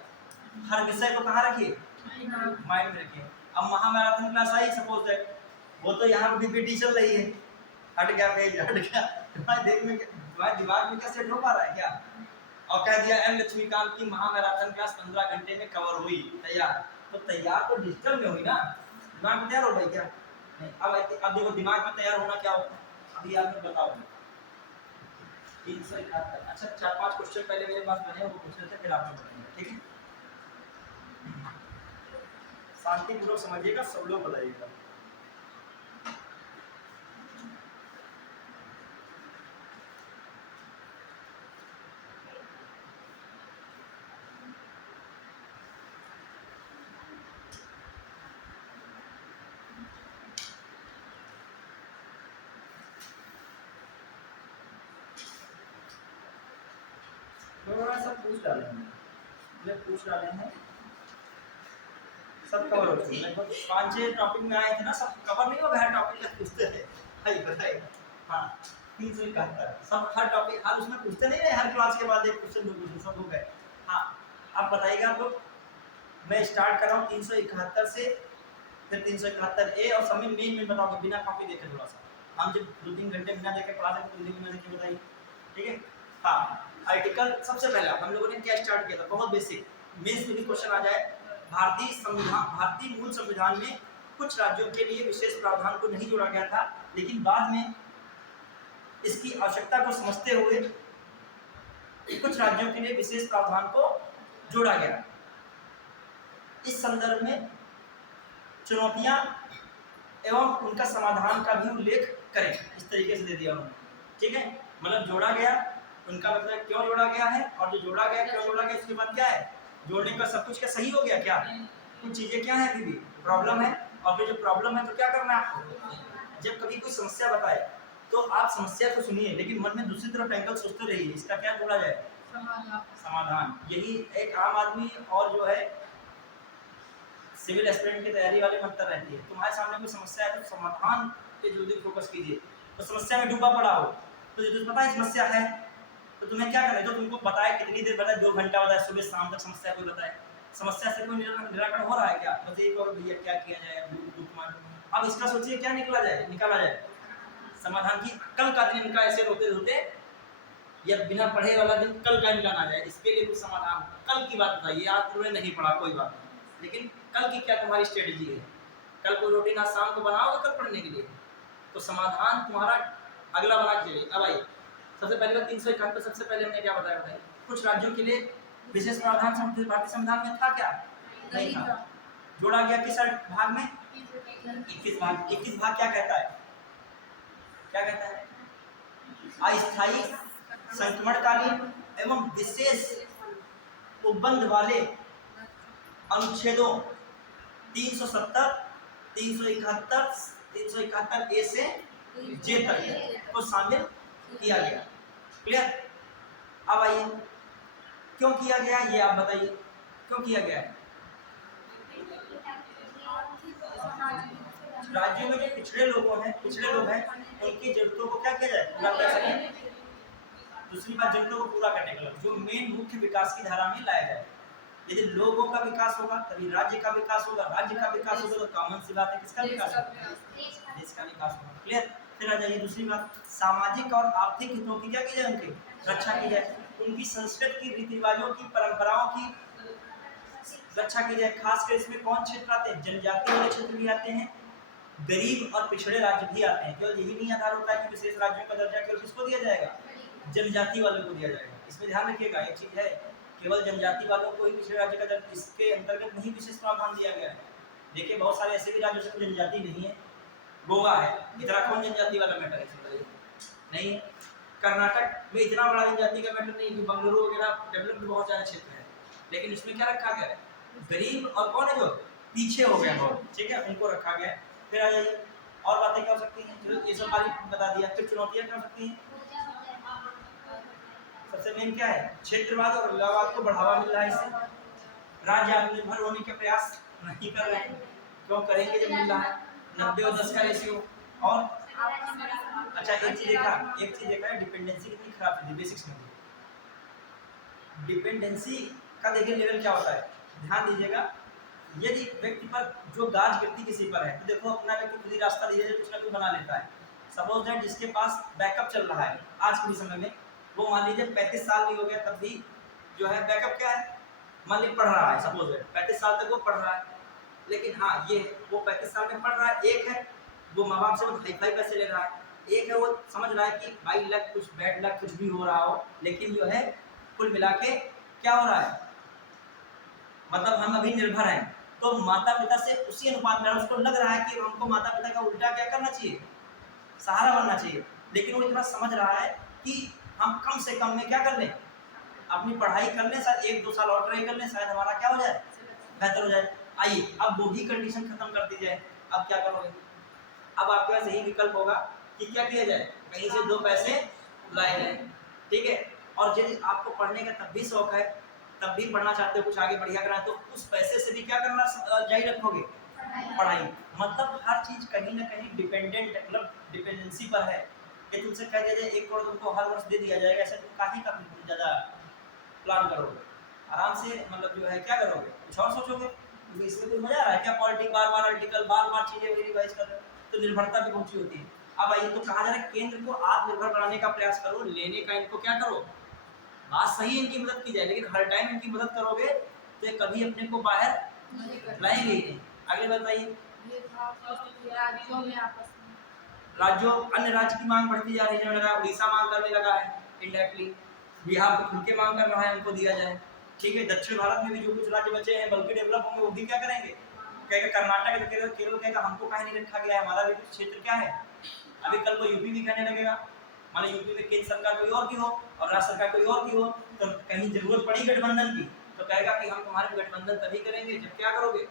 हर विषय को कहाँ रखिए? माइंड में रखिए। अब महामैराथन क्लास आई सपोज दैट, वो तो यहाँ पर पीपीटी चल रही है, हट गया पेज, हट गया, तुम्हारे दिमाग में क्या सेट हो पा रहा है क्या? और कह दिया एम लक्ष्मीकांत की महामैराथन क्लास 15 घंटे में कवर हुई, तैयार। तो तैयार तो डिजिटल में हुई ना, दिमाग में तैयार हो भाई क्या? नहीं। अब देखो दिमाग में तैयार होना क्या होता है, अभी आप बताओ। 371। अच्छा 4-5 क्वेश्चन पहले मेरे पास बने, वो पूछ रहे थे, फिर आपने बताएंगे, ठीक है? शांतिपूर्वक समझिएगा, सब लोग बताइएगा। में सब पूछ डाले हैं, मैं पूछ डाले हैं, सब कवर हो चुके हैं। लगभग 5-6 टॉपिक में आए थे ना, सब कवर नहीं हो गया, टॉपिक का पूछते थे भाई बताइए। हाँ 371 सब हर टॉपिक, हर उसमें पूछते नहीं है, हर क्लास के बाद एक क्वेश्चन 2 क्वेश्चन सब हो गए। हाँ अब बताइएगा आप लोग, मैं स्टार्ट कर रहा हूँ 371 से, फिर 371 ए, और समय मेन बताओगे बिना कॉपी देखे। थोड़ा सा हम जब 2-3 घंटे बिना देखे पढ़ा सकते, तो बिना देखे बताइए, ठीक है। हाँ आर्टिकल सबसे पहले हम लोगों ने क्या स्टार्ट किया था, बहुत बेसिक, मेंस में भी क्वेश्चन आ जाए। भारतीय संविधान, भारतीय मूल संविधान में कुछ राज्यों के लिए विशेष प्रावधान को नहीं जोड़ा गया था, लेकिन बाद में इसकी आवश्यकता को समझते हुए कुछ राज्यों के लिए विशेष प्रावधान को जोड़ा गया। इस संदर्भ में चुनौतियां एवं उनका समाधान का भी उल्लेख करें, इस तरीके से दे दिया उन्होंने, ठीक है। मतलब जोड़ा गया, उनका मतलब क्यों जोड़ा गया है, और जो जोड़ा गया क्यों जोड़ा गया, इसके बाद क्या है, जोड़ने का सब कुछ क्या सही हो गया क्या, कुछ चीजें क्या है अभी भी प्रॉब्लम है, और फिर जो प्रॉब्लम है तो क्या करना है आपको, जब कभी कोई समस्या बताए तो आप समस्या को सुनिए, लेकिन मन में दूसरी तरफ एंगल सोचते रहिए, इसका क्या जोड़ा जाए, समाधान। यही एक आम आदमी और जो है सिविल एस्पिरेंट की तैयारी वाले में अंतर रहती है। तुम्हारे सामने कोई समस्या है तो समाधान पे जल्दी फोकस कीजिए, तो समस्या में डूबा पड़ा हो तो जो तुम्हें पता है समस्या है तो तुम्हें क्या करना है, जो तुमको बताए कितनी देर बताए, 2 घंटा बताए, सुबह शाम तक समस्या कोई बताए, समस्या से कोई निराकरण हो रहा है क्या, बताइए तो भैया क्या किया जाए। अब इसका सोचिए क्या निकाला जाए समाधान की। कल का दिन इनका ऐसे रोते रोते या बिना पढ़े वाला दिन कल का इनका ना जाए, इसके लिए कुछ समाधान कल की बात बताइए। आज तुमने नहीं पढ़ा कोई बात नहीं, लेकिन कल की क्या तुम्हारी स्ट्रेटेजी है, कल कोई रूटीन आज शाम को बनाओगे कल पढ़ने के लिए, तो समाधान तुम्हारा अगला बना के चलिए। अब आइए सबसे पहले 371 सबसे पहले हमने क्या बताया, बताइए कुछ राज्यों के लिए विशेष प्रावधान भारतीय संविधान में था क्या, नहीं था। जोड़ा गया किस भाग में, 21 भाग। 21 भाग क्या कहता है, क्या कहता है, अस्थायी संक्रमणकालीन एवं विशेष उपबंध वाले अनुच्छेदों 370, 371, 371 ए से जे तक को शामिल किया गया। क्लियर। अब आइए क्यों किया गया ये आप बताइए, क्यों किया गया है। राज्यों में जो पिछड़े लोग हैं उनकी जरूरतों को क्या किया जाए, पूरा कर सकें। दूसरी बात, जरूरतों को पूरा करने के लिए जो मेन मुख्य विकास की धारा में लाया जाए। यदि लोगों का विकास होगा तभी राज्य का विकास होगा, राज्य का विकास होगा तो कॉमन सी बात है किसका विकास होगा, देश का विकास होगा। क्लियर। फिर आ जाइए दूसरी बात, सामाजिक और आर्थिक हितों की क्या की जाए, उनकी रक्षा की जाए, उनकी संस्कृति की रीति रिवाजों की परंपराओं की रक्षा की जाए। खासकर इसमें कौन क्षेत्र आते हैं, जनजाति वाले क्षेत्र भी आते हैं, गरीब और पिछड़े राज्य भी आते हैं। केवल यही नहीं आधार होता है कि विशेष राज्यों का दर्जा केवल किसको दिया जाएगा, जनजाति वालों को दिया जाएगा। इसमें ध्यान रखिएगा एक चीज है, केवल जनजाति वालों को ही पिछड़े राज्य का दर्जा, इसके अंतर्गत नहीं विशेष प्रावधान दिया गया है। देखिए बहुत सारे ऐसे भी राज्यों से जनजाति नहीं है, गोवा है, इतना कौन जनजाति वाला मैटर है, नहीं है। कर्नाटक में इतना बड़ा जनजाति का मैटर नहीं, बंगलुरु वगैरह डेवलप्ड बहुत सारे क्षेत्र है, लेकिन इसमें क्या रखा गया है, गरीब और कौन है जो पीछे हो गया बहुत, ठीक है, उनको रखा गया है। फिर आ जाइए और बातें क्या हो सकती हैं, चलो ये सब बारी बता दिया। फिर चुनौतियां क्या हो सकती हैं, सबसे मेन क्या है, क्षेत्रवाद और अलगाववाद को बढ़ावा मिल रहा है इससे। राज्य आत्मनिर्भर होने के प्रयास नहीं कर रहे हैं, क्यों करेंगे जब मिल रहा है 90 और 10 का रेशियो। और अच्छा एक चीज देखा है, डिपेंडेंसी कितनी खराब थी बेसिक्स में। डिपेंडेंसी का देखिए लेवल क्या होता है, ध्यान दीजिएगा। यदि व्यक्ति पर जो गाज गिरती किसी पर है तो देखो अपना व्यक्ति खुद ही रास्ता धीरे धीरे कुछ ना कुछ बना लेता है। सपोज दैट जिसके पास बैकअप चल रहा है आज के समय में, वो मान लीजिए 35 साल भी हो गया तब भी जो है बैकअप क्या है, मान लीजिए पढ़ रहा है, सपोज दैट 35 साल तक वो पढ़ रहा है, लेकिन हाँ ये वो 35 साल में पढ़ रहा है, एक है वो माँ बाप से वो हाई पैसे ले रहा है, एक है वो समझ रहा है कि भाई लक कुछ बैड लक कुछ भी हो रहा हो, लेकिन जो है कुल मिला के क्या हो रहा है, मतलब हम अभी निर्भर हैं, तो माता पिता से उसी अनुपात में उसको लग रहा है कि हमको माता पिता का उल्टा क्या करना चाहिए, सहारा बनना चाहिए, लेकिन वो इतना समझ रहा है कि हम कम से कम में क्या कर लें, अपनी पढ़ाई कर लें, शायद 1-2 साल और ट्राई कर लें, शायद हमारा क्या हो जाए, बेहतर हो जाए। आइए अब वो भी कंडीशन खत्म कर दी जाए, अब क्या करोगे, अब आपके पास यही विकल्प होगा कि क्या किया जाए, कहीं से 2 पैसे लाए जाए, ठीक है। और यदि आपको पढ़ने का तब भी शौक है, तब भी पढ़ना चाहते हो, कुछ आगे बढ़िया करना है, तो उस पैसे से भी क्या करना जारी रखोगे, पढ़ाई। मतलब हर चीज कहीं ना कहीं डिपेंडेंट, मतलब डिपेंडेंसी पर है। कि तुमसे कह दिया जाए 1 करोड़ तुमको हर वर्ष दे दिया जाएगा, ऐसे तुम काहे का ज्यादा प्लान करोगे, आराम से मतलब जो है क्या करोगे, कुछ और सोचोगे। क्योंकि इसमें कोई मजा आ रहा है क्या, पॉलिटिक्स बार बार आर्टिकल बार बार चीजें रिवाइज कर रहे हो, तो निर्भरता भी पहुंची होती है। अब आइए तो कहा जा रहा है केंद्र को आत्मनिर्भर बनाने का प्रयास करो, लेने का इनको क्या करो, बात सही इनकी मदद की जाए, लेकिन हर टाइम इनकी मदद करोगे तो ये कभी अपने को बाहर लाएंगे ही नहीं। आगे बताइए। राज्यों में आपस में राज्यों, अन्य राज्य की मांग बढ़ती जा रही है, लगा उड़ीसा मांग करने लगा है इनडायरेक्टली, बिहार तो खुद के मांग कर रहा है उनको दिया जाए। ठीक है, दक्षिण भारत में भी जो कुछ राज्य बचे हैं बल्कि डेवलप होंगे, वो भी क्या करेंगे, कहेगा कर्नाटक तो केरल कहेगा हमको काहे नहीं रखा गया है, हमारा भी कुछ क्षेत्र क्या है। अभी कल को यूपी भी कहने लगेगा, माने यूपी में केंद्र सरकार कोई और की हो और राज्य सरकार कोई और की हो, तो कहीं जरूरत पड़ी गठबंधन की तो कहेगा कि हम तुम्हारे गठबंधन तभी करेंगे जब क्या करोगे,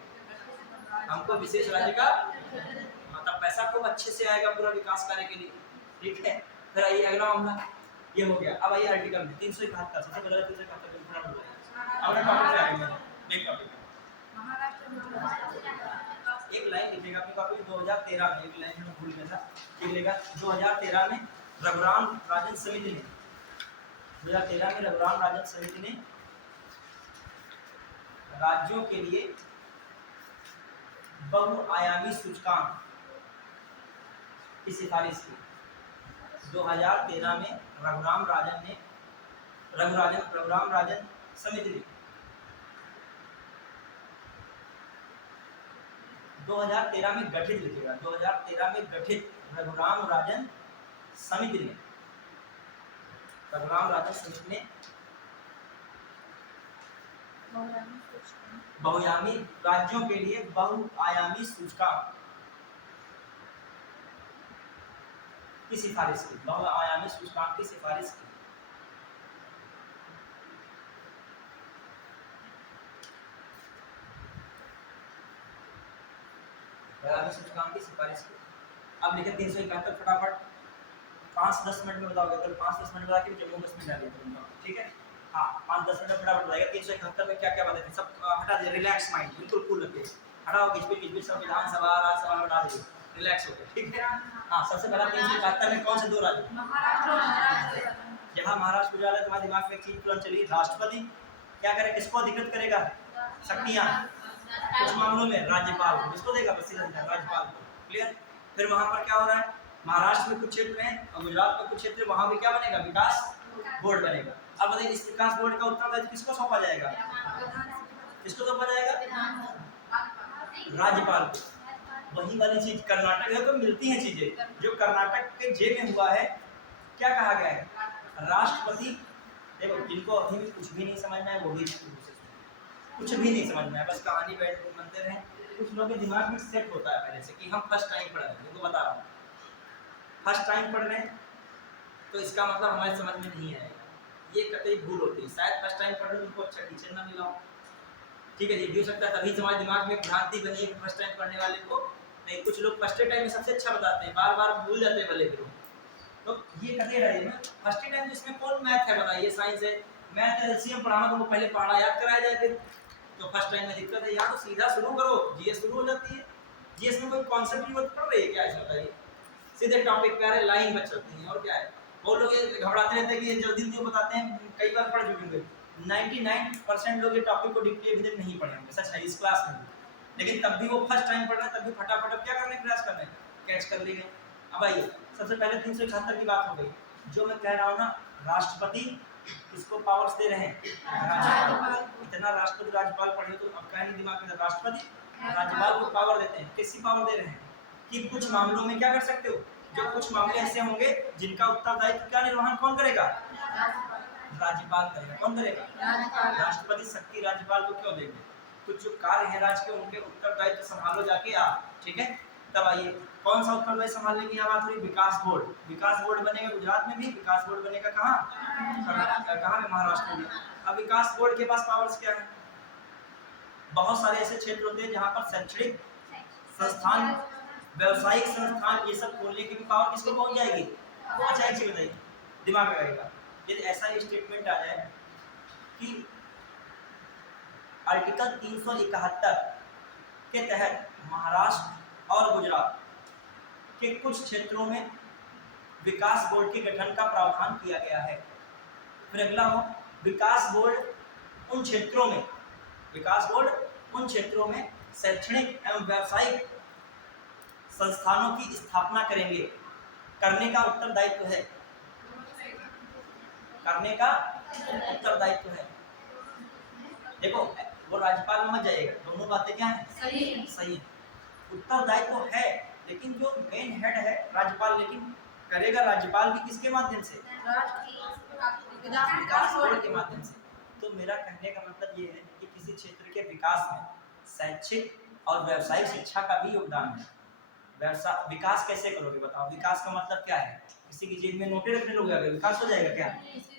हमको विशेष राज्य का मतलब पैसा खूब अच्छे से आएगा पूरा विकास कार्य के लिए। ठीक है, फिर आइए अगला मामला, ये हो गया। अब आइए आर्टिकल में 371 सबसे पहले 371 पे थोड़ा बोला अपने टॉपिक पे आएंगे, नेक्स्ट टॉपिक महाराष्ट्र में एक लाइन लिखेगा अपनी कॉपी 2013 में, एक लाइन हम भूल गया था, लिख लेगा 2013 में रघुराम राजन समिति ने 2013 में रघुराम राजन समिति ने राज्यों के लिए बहुआयामी सूचकांक की सिफारिश की। 2013 में रघुराम राजन समिति ने 2013 में गठित लिखेगा, 2013 में गठित रघुराम राजन समिति ने बहुआयामी राज्यों के लिए बहुआयामी सूचकांक की सिफारिश की, बहुआयामी सूचकांक की सिफारिश की। सूचकांक की सिफारिश की। अब लिखे 371 फटाफट 5-10 मिनट में बताओगे, अगर 5-10 मिनट बता के जम्मू कश्मीर डालिए तुम, ठीक है। हाँ 5-10 मिनट में फटाफट बताइएगा 371 में क्या क्या बातें थी, सब हटा दीजिए, रिलैक्स माइंड, बिल्कुल कूल रखिए, हटाओ किस संविधान सभा राज्यसभा में डाल दीजिए, रिलैक्स होकर, ठीक है। हाँ सबसे पहला 371 में कौन से 2 राज्य, जहाँ महाराष्ट्र गुजरात है, तुम्हारे दिमाग में एक चीज तुरंत चली, राष्ट्रपति क्या करे, किसको अधिकृत करेगा शक्तियां, कुछ मामलों में राज्यपाल को, किसको देगा बस राज्यपाल को, क्लियर। फिर वहां पर क्या हो रहा है, महाराष्ट्र में कुछ क्षेत्र हैं और गुजरात में कुछ क्षेत्र, वहां भी क्या बनेगा, विकास बोर्ड बनेगा। अब बताइए इस विकास बोर्ड का उत्तरदायित्व किसको सौंपा जाएगा, किसको सौंपा जाएगा, राज्यपाल को। वही वाली चीज कर्नाटक है, तो मिलती हैं चीजें, जो कर्नाटक के जे में हुआ है, क्या कहा गया है, राष्ट्रपति। देखो जिनको अभी भी कुछ भी नहीं समझना है वो भी कुछ भी नहीं समझना है, बस कहानी बैठ मंदिर है, कुछ लोगों के दिमाग में सेट होता है पहले से कि हम फर्स्ट टाइम पढ़ रहे हैं, उनको बता रहा हूँ फर्स्ट टाइम पढ़ रहे हैं तो इसका मतलब हमारे समझ में नहीं आएगा, ये कतई भूल होती है। शायद फर्स्ट टाइम पढ़ रहे हो उनको अच्छा टीचर ना मिला हो, ठीक है, ये भी हो सकता है, तभी हमारे दिमाग में भ्रांति बनी है फर्स्ट टाइम पढ़ने वाले को। नहीं, कुछ लोग फर्स्ट टाइम में सबसे अच्छा बताते हैं, बार बार भूल जाते हैं भले भी, तो ये कतई रही है फर्स्ट टाइम। इसमें कौन मैथ है बताइए, साइंस है, मैथ एलसीएम पढ़ाना तो वो पहले पढ़ा याद कराया जाए, फिर तो फर्स्ट टाइम में दिक्कत है, या तो सीधा शुरू करो, जीएस शुरू हो जाती है, जीएस में कोई कॉन्सेप्ट ही मत पढ़ रही है क्या, ऐसा बताइए, सीधे टॉपिक पे आ रहे, लाइन बच सकती है, और क्या है। बहुत लोग ये घबराते रहते हैं कि ये जल्दी जो बताते हैं, कई बार पढ़ चुके होंगे, 99% लोग ये टॉपिक को डीपली अभी तक नहीं पढ़े होंगे, सच है इस क्लास में, लेकिन तब भी वो फर्स्ट टाइम पढ़ रहे हैं, तब भी फटाफट अब क्या करने का प्रयास कर रहे हैं, कैच कर लिए। अब आइए सबसे पहले 371 की बात हो गई, जो मैं कह रहा हूँ ना, राष्ट्रपति किसको पावर्स दे रहे हैं, राज्यपाल। इतना राष्ट्रपति राज्यपाल पढ़े तो अब क्या नहीं दिमाग में, राष्ट्रपति राज्यपाल को पावर देते हैं, किसकी पावर दे रहे हैं कि कुछ मामलों में क्या कर सकते हो, जो कुछ मामले ऐसे होंगे जिनका उत्तरदायित्व क्या निर्वहन कौन करेगा, राज्यपाल करेगा। कौन करेगा, राष्ट्रपति शक्ति राज्यपाल को क्यों देंगे, कुछ जो कार्य है राज्य के उनके उत्तरदायित्व संभालो जाके आप, ठीक है। तब आइए कौन सा उत्तरदायित्व संभालने की बात हो रही, विकास बोर्ड। विकास बोर्ड बनेगा गुजरात में भी, विकास बोर्ड बनेगा कहाँ में, महाराष्ट्र में। अब विकास बोर्ड के पास पावर्स क्या है, बहुत सारे ऐसे क्षेत्र होते हैं जहाँ पर शैक्षणिक संस्थान, व्यावसायिक संस्थान, ये सब खोलने की भी पावर किसको पहुंच जाएगी। अच्छा एक चीज बताइए, दिमाग लगाइएगा, यदि ऐसा स्टेटमेंट आ जाए कि आर्टिकल 371 के तहत महाराष्ट्र और गुजरात के कुछ क्षेत्रों में विकास बोर्ड के गठन का प्रावधान किया गया है। फिर अगला हो, विकास बोर्ड उन क्षेत्रों में शैक्षणिक एवं व्यावसायिक संस्थानों की स्थापना करने का उत्तरदायित्व है। देखो वो राज्यपाल में मत जाइएगा, दोनों बातें क्या है? सही। उत्तरदायित्व है, लेकिन जो मेन हेड है राज्यपाल, लेकिन करेगा राज्यपाल भी किसके माध्यम से? विकास बोर्ड के माध्यम से। तो मेरा कहने का मतलब ये है कि किसी क्षेत्र के विकास में शैक्षिक और व्यावसायिक शिक्षा का भी योगदान है। विकास कैसे करोगे बताओ? विकास का मतलब क्या है? किसी की जेब में नोटें रखने लोगे अगर विकास हो जाएगा क्या?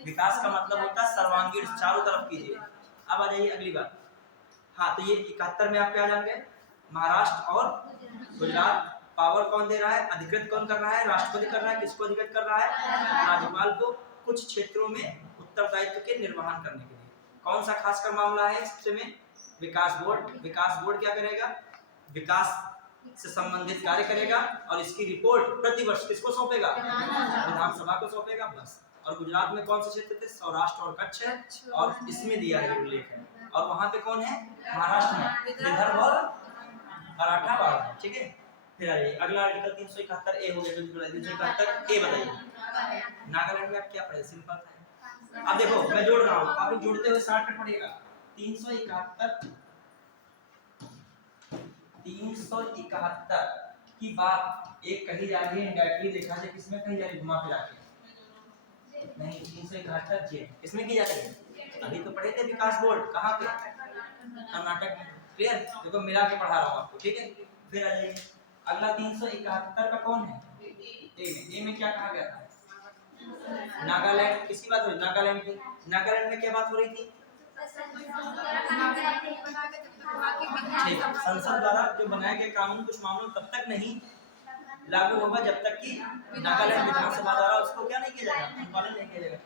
विकास का मतलब होता है सर्वांगीण, चारों तरफ कीजिए। अब आ जाइए अगली बात। हाँ, तो ये 71 में आप क्या जान महाराष्ट्र और गुजरात पावर कौन दे रहा है? अधिकृत कौन कर रहा है? राष्ट्रपति कर रहा है। किसको अधिकृत कर रहा है? राज्यपाल को कुछ क्षेत्रों में उत्तरदायित्व के निर्वहन करने के लिए। कौन सा खासकर मामला है इससे में? विकास बोर्ड क्या करेगा? विकास से संबंधित कार्य करेगा और इसकी रिपोर्ट प्रतिवर्ष किसको सौंपेगा? विधानसभा को सौंपेगा। बस। और गुजरात में कौन से क्षेत्र थे? सौराष्ट्र और कच्छ, और इसमें दिया है उल्लेख है। और वहां पे कौन है? महाराष्ट्र में विदर्भ और मराठवाड़ा। ठीक है। फिर आइए अगला आर्टिकल 371 ए हो गया। 371 ए बताइए। नागालैंड में आप क्या पढ़े? सिंपल था। अब देखो मैं जोड़ रहा हूँ, आप जोड़ते हुए शॉर्टकट पढ़िएगा। 371 की बात एक कही जा रही है, इंडायरेक्टली देखा जाए किसमें कही जा रही है? घुमा फिरा के नहीं, 371 जे इसमें की जा रही है। अभी तो पढ़े थे विकास बोर्ड, कहाँ पे? कर्नाटक में। क्लियर? देखो मिला के पढ़ा रहा हूँ आपको। ठीक है। फिर आ जाइए अगला 371 का कौन है? ए में क्या कहा गया था? नागालैंड। किसकी बात हो रही? नागालैंड की। नागालैंड में क्या बात हो रही थी? संसद द्वारा जो बनाया गया कानून कुछ मामलों तब तक नहीं लागू होगा जब तक कि नागालैंड विधानसभा द्वारा उसको क्या नहीं किया जाएगा? अनुपालन नहीं किया जाएगा।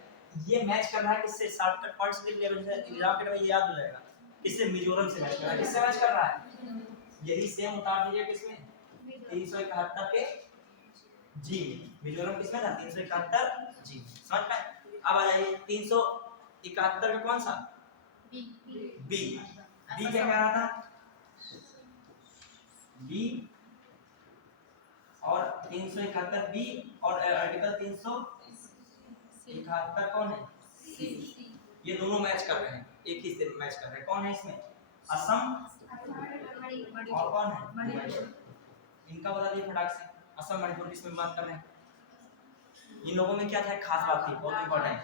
ये मैच कर रहा है किससे? शॉर्टकट पॉइंट्स लिख लेवल से एग्जाम के में याद हो जाएगा। किससे? मिजोरम से मैच कर रहा है। किससे मैच कर रहा है? यही सेम उतार दीजिए किसमें? 371 के जी। मिजोरम किसमें था? 371 जी। समझ में? अब आ जाइए 371 का कौन सा? बी क्या कह रहा था? बी और 371 बी और आर्टिकल 371 कौन है? सी। ये दोनों मैच कर रहे हैं, एक ही से मैच कर रहे हैं। कौन है इसमें? असम और कौन है? मणिपुर। इनका बता दिए फटाक से। असम मणिपुर किसमें बात कर रहे हैं? इन लोगों में क्या था? खास बात थी, बहुत इंपॉर्टेंट।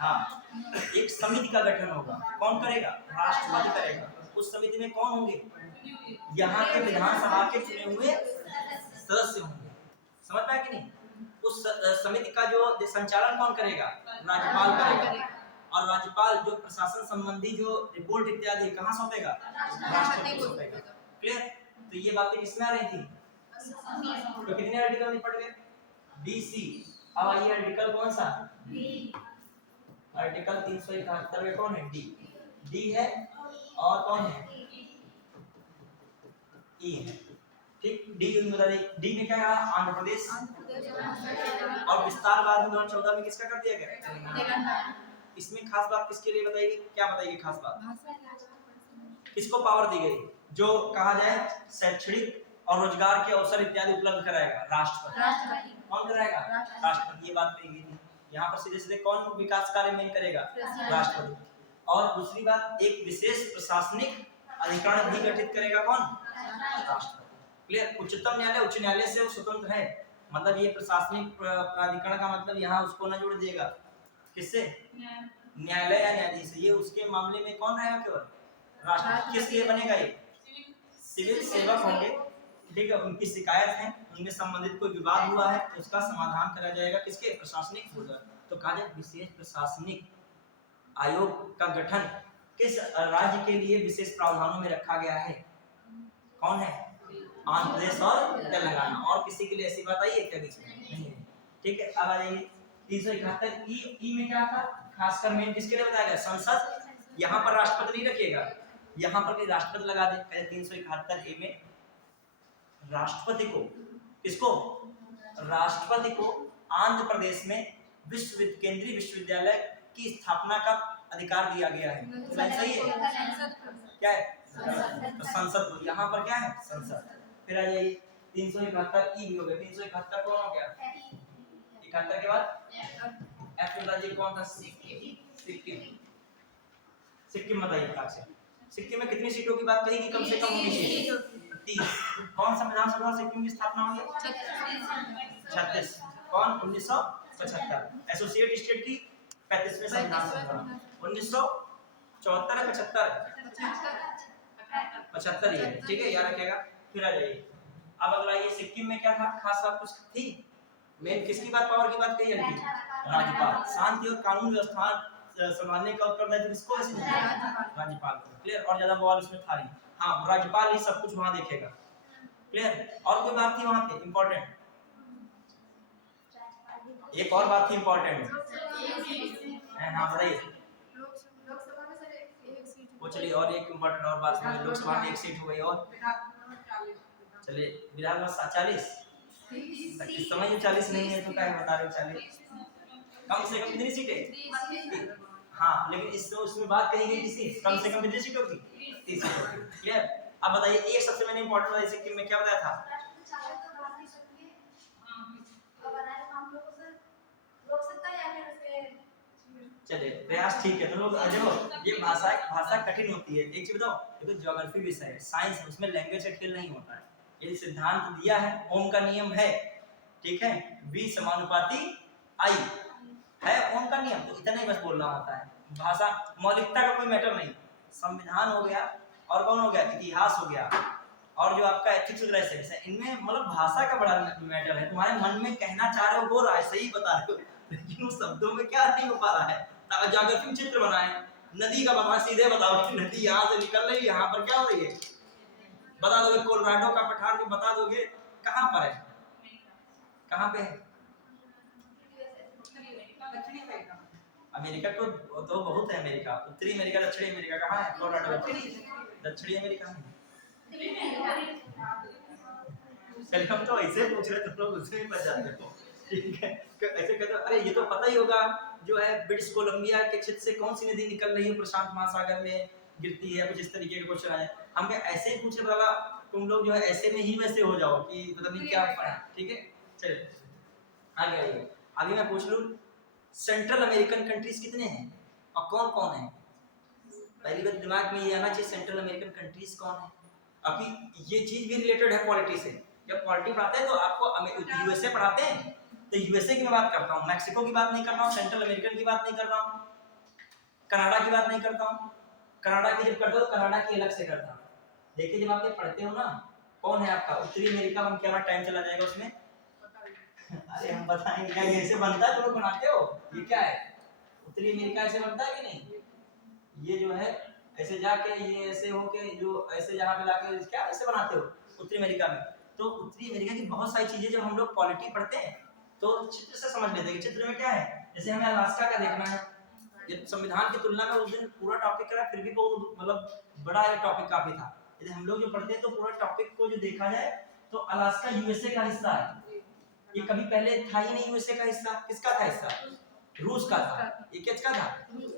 हाँ, एक समिति का गठन होगा। कौन करेगा? राष्ट्रपति करेगा। उस समिति में कौन होंगे? यहाँ के विधानसभा के चुने हुए सदस्य होंगे। समझ पाया कि नहीं? उस समिति का जो संचालन कौन करेगा? राज्यपाल करेगा। और राज्यपाल जो प्रशासन संबंधी जो रिपोर्ट इत्यादि कहाँ सौंपेगा? राष्ट्रपति को सौंपेगा। क्लियर? तो ये बातें किसमें आ रही थी? तो कितने आर्टिकल में पढ़ गए? B C. अब आइए आर्टिकल कौन सा? आर्टिकल 371 में कौन है? डी है और कौन है? ई है। ठीक। डी में क्या है? आंध्र प्रदेश। और विस्तार बाद में 2014 में किसका कर दिया गया? इसमें खास बात किसके लिए बताइए? क्या बताइए खास बात? किसको पावर दी गई? जो कहा जाए शैक्षणिक और रोजगार के अवसर इत्यादि उपलब्ध कराएगा? राष्ट्रपति। कौन कराएगा? राष्ट्रपति। ये बात कही गई थी। यहाँ पर सीधे सीधे कौन विकास कार्य में करेगा? राष्ट्रपति। और दूसरी बात, एक विशेष प्रशासनिक अधिकरण भी गठित करेगा। कौन? राष्ट्रपति। क्लियर? उच्चतम न्यायालय उच्च न्यायालय से वो स्वतंत्र है। मतलब ये प्रशासनिक प्राधिकरण का मतलब यहाँ उसको न जोड़ देगा। किससे? न्यायालय या न्यायाधीश। ये उसके मामले में कौन रहेगा? केवल राष्ट्रपति। किस लिए बनेगा? ये सिविल सेवक होंगे। ठीक है। उनकी शिकायत है, उनमें संबंधित कोई विवाद हुआ है तो उसका समाधान करा जाएगा किसके? प्रशासनिक होगा। तो कहा जाए विशेष प्रशासनिक आयोग का गठन किस राज्य के लिए विशेष प्रावधानों में रखा गया है? कौन है? आंध्र प्रदेश और तेलंगाना। और किसी के लिए ऐसी बात आई है क्या बीच में? नहीं है। ठीक है। अब आ जाइए 371 ई में क्या था, खासकर मेन किसके लिए बताया गया, संसद। यहाँ पर राष्ट्रपति नहीं रखिएगा, यहाँ पर भी राष्ट्रपति लगा दे। पहले 371 ए में राष्ट्रपति को, किसको, राष्ट्रपति को आंध्र प्रदेश में केंद्रीय विश्वविद्यालय की स्थापना का अधिकार दिया गया है। तो सही है, क्या है, तो संसद को, यहाँ पर क्या है, संसद। फिर आ जाइए 371 ई भी हो गया, 371 कौन हो गया, 71 के बाद एफ बताइए कौन था, सिक्किम। सिक्किम बताइए फटाक से, सिक्किम में कितनी सीटों की बात कही, कम से कम 30। कौन संविधान सभा सिक्किम की स्थापना हुई है, 36। कौन, 1975। एसोसिएट स्टेट की 35वें संविधान सभा 1974 है, 75 ही है, ठीक है, याद रखिएगा। फिर आ जाइए, अब अगला ये सिक्किम में क्या था, खास बात कुछ थी, मेन किसकी बात, पावर की बात कही जाती है, राज्यपाल। शांति और कानून व्यवस्था संभालने का उत्तरदायित्व किसको है, राज्यपाल को। क्लियर, और ज्यादा बवाल इसमें था नहीं। हाँ, राज्यपाल ही सब कुछ वहां देखेगा। क्लियर, और कोई बात थी वहां पे इंपॉर्टेंट, एक और बात थी इंपॉर्टेंट, हाँ बताइए, लोकसभा में सर एक सीट, वो चलिए, और एक इम्पोर्टेंट और बात सुनिए, लोकसभा में 1 सीट हो गई, और चलिए विधान में 40। इस समय जो 40 नहीं है तो क्या है, बता रहे हो 40, कम से कम कितनी सीटें, हाँ, लेकिन इस उसमें बात कही गई किसी, कम से कम कितनी सीटों की, 30 सीटों की। क्लियर, अब बताइए एक सबसे मैंने इंपॉर्टेंट बताया, सिक्किम में क्या बताया था, चलिए प्रयास ठीक है। तो लोग देखो, ये भाषा कठिन होती है। एक चीज बताओ, देखो ज्योग्राफी विषय है, साइंस है, उसमें लैंग्वेज का खेल नहीं होता है। ये सिद्धांत दिया है, ओम का नियम है, ठीक है, V समानुपाती I है ओम का नियम, तो इतना ही बस बोलना होता है। भाषा मौलिकता का कोई मैटर नहीं, संविधान हो गया, और कौन हो गया, इतिहास हो गया, और जो आपका एथिक्स वगैरह है, इनमें मतलब भाषा का बड़ा मैटर है। तुम्हारे मन में कहना चाह रहे हो, बोल रहा है, सही बता रहे हो, लेकिन उस शब्दों में क्या नहीं हो पा रहा है। ज्योग्राफी चित्र बनाए, नदी का बता, सीधे बताओ कि नदी यहाँ से निकल रही है, यहाँ पर क्या हो रही है, बता दोगे। कोलोराडो का पठार जो बता दोगे, कहाँ पर है, कहाँ पे है, अमेरिका को तो बहुत है, अमेरिका, उत्तरी अमेरिका, दक्षिणी अमेरिका, कहाँ है कोलोराडो, दक्षिणी अमेरिका में। हम तो ऐसे पूछ रहे, तुम लोग उसमें फंस जाते हो, ठीक है, ऐसे कहते हो, अरे ये तो पता ही होगा, जो है ब्रिटिश कोलंबिया के क्षेत्र से कौन सी नदी निकल रही है, प्रशांत महासागर में गिरती है, कुछ इस तरीके के क्वेश्चन आए। हम ऐसे ही पूछे वाला, तुम लोग जो है ऐसे में ही वैसे हो जाओ कि मतलब नहीं क्या पढ़ा, ठीक है। चलिए आगे आइए, अभी मैं पूछ लूं, सेंट्रल अमेरिकन कंट्रीज कितने हैं और कौन कौन है। पहली बात दिमाग में ये आना चाहिए, सेंट्रल अमेरिकन कंट्रीज कौन है। अभी ये चीज भी रिलेटेड है पॉलिटी से, जब पॉलिटी पढ़ाते हैं तो आपको यूएसए पढ़ाते हैं, तो यूएसए की मैं बात करता हूँ, मैक्सिको की बात नहीं कर रहा हूँ, सेंट्रल अमेरिकन की बात नहीं कर रहा हूँ, कनाडा की बात नहीं करता हूँ। कनाडा की जब करते हो, कनाडा की अलग से करता हूँ। देखिए जब आप ये पढ़ते हो ना, कौन है आपका उत्तरी अमेरिका, हम क्या टाइम चला जाएगा उसमें, अरे हम बताएंगे क्या, ये ऐसे बनता है, तुम लोग बनाते हो, ये क्या है, उत्तरी अमेरिका ऐसे बनता है कि नहीं, ये जो है ऐसे जाके, ये ऐसे होके, जो ऐसे जहाँ पे लाके क्या ऐसे बनाते हो उत्तरी अमेरिका में। तो उत्तरी अमेरिका की बहुत सारी चीजें जब हम लोग पॉलिटी पढ़ते हैं तो चित्र से समझ लेते हैं कि चित्र में क्या है। जैसे हमें अलास्का का देखना है, ये संविधान की तुलना में उस दिन पूरा टॉपिक करा, फिर भी बहुत मतलब बड़ा टॉपिक काफी था। यदि हम लोग जो पढ़ते हैं तो पूरा टॉपिक को जो देखा जाए तो अलास्का यूएसए का हिस्सा है, ये कभी पहले था ही नहीं यूएसए का हिस्सा। किसका था हिस्सा, रूस का था। ये किसका था,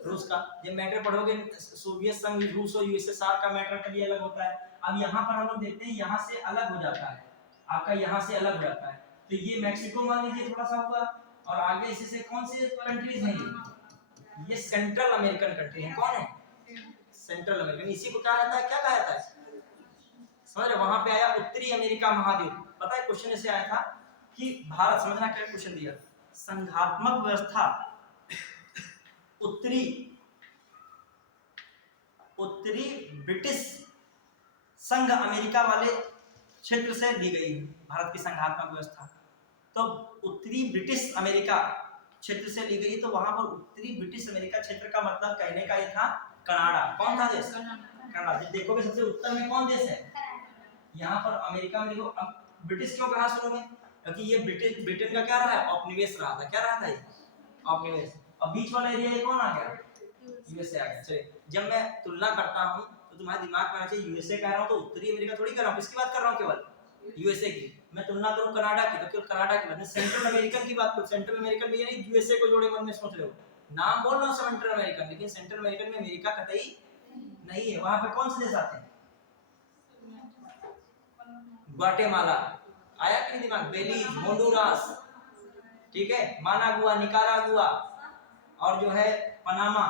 रूस का। ये मैटर पढ़ोगे सोवियत संघ, रूस और यूएसएसआर का मैटर कभी अलग होता है। अब यहाँ पर हम लोग देखते हैं यहाँ से अलग हो जाता है, आपका यहाँ से अलग हो जाता है। तो ये मैक्सिको मान लीजिए थोड़ा सा हुआ, और आगे इसी से कौन सी कंट्रीज हैं, ये सेंट्रल अमेरिकन कंट्री है। कौन है, सेंट्रल अमेरिकन। इसी को क्या रहता है, क्या कहा जाता है, समझ रहे। वहां पे आया उत्तरी अमेरिका महाद्वीप। पता है क्वेश्चन ऐसे आया था कि भारत, समझना क्या क्वेश्चन दिया, संघात्मक व्यवस्था उत्तरी ब्रिटिश संघ अमेरिका वाले क्षेत्र से ली गई है भारत की संघात्मक व्यवस्था। तो उत्तरी ब्रिटिश अमेरिका क्षेत्र से ली गई, तो वहां पर उत्तरी ब्रिटिश अमेरिका क्षेत्र का मतलब कहने का ये था कनाडा। कौन था देश, कनाडा। जब देखोगे सबसे उत्तर में कौन देश है, यहाँ पर अमेरिका में देखो। अब ब्रिटिश क्यों कहा सुनोगे, क्योंकि ये ब्रिटेन का क्या रहा है, औपनिवेश रहा था। क्या रहा था ये, ऑफ यूएस। अब बीच वाला एरिया ये कौन आ गया? यूएसए आ गया। चलिए, जब मैं तुलना करता हूं तो तुम्हारे दिमाग में आना चाहिए यूएसए कह रहा हूं तो उत्तरी अमेरिका थोड़ी कर रहा हूं, किसकी बात कर रहा हूं? केवल यूएसए की। मैं तुलना करूं कनाडा की तो केवल कनाडा की बात नहीं, सेंट्रल अमेरिकन की बात करूं। सेंट्रल अमेरिकन में ये नहीं यूएसए को जोड़े मन में सोच रहे हो, नाम बोल रहा हूं सेंट्रल अमेरिकन, लेकिन सेंट्रल अमेरिकन में अमेरिका कतई नहीं है। वहां पे कौन से देश आते हैं? ग्वाटेमाला आया कि नहीं दिमाग? बेलीज, होंडुरास, ठीक है, मानागुआ, निकारागुआ और जो है पनामा,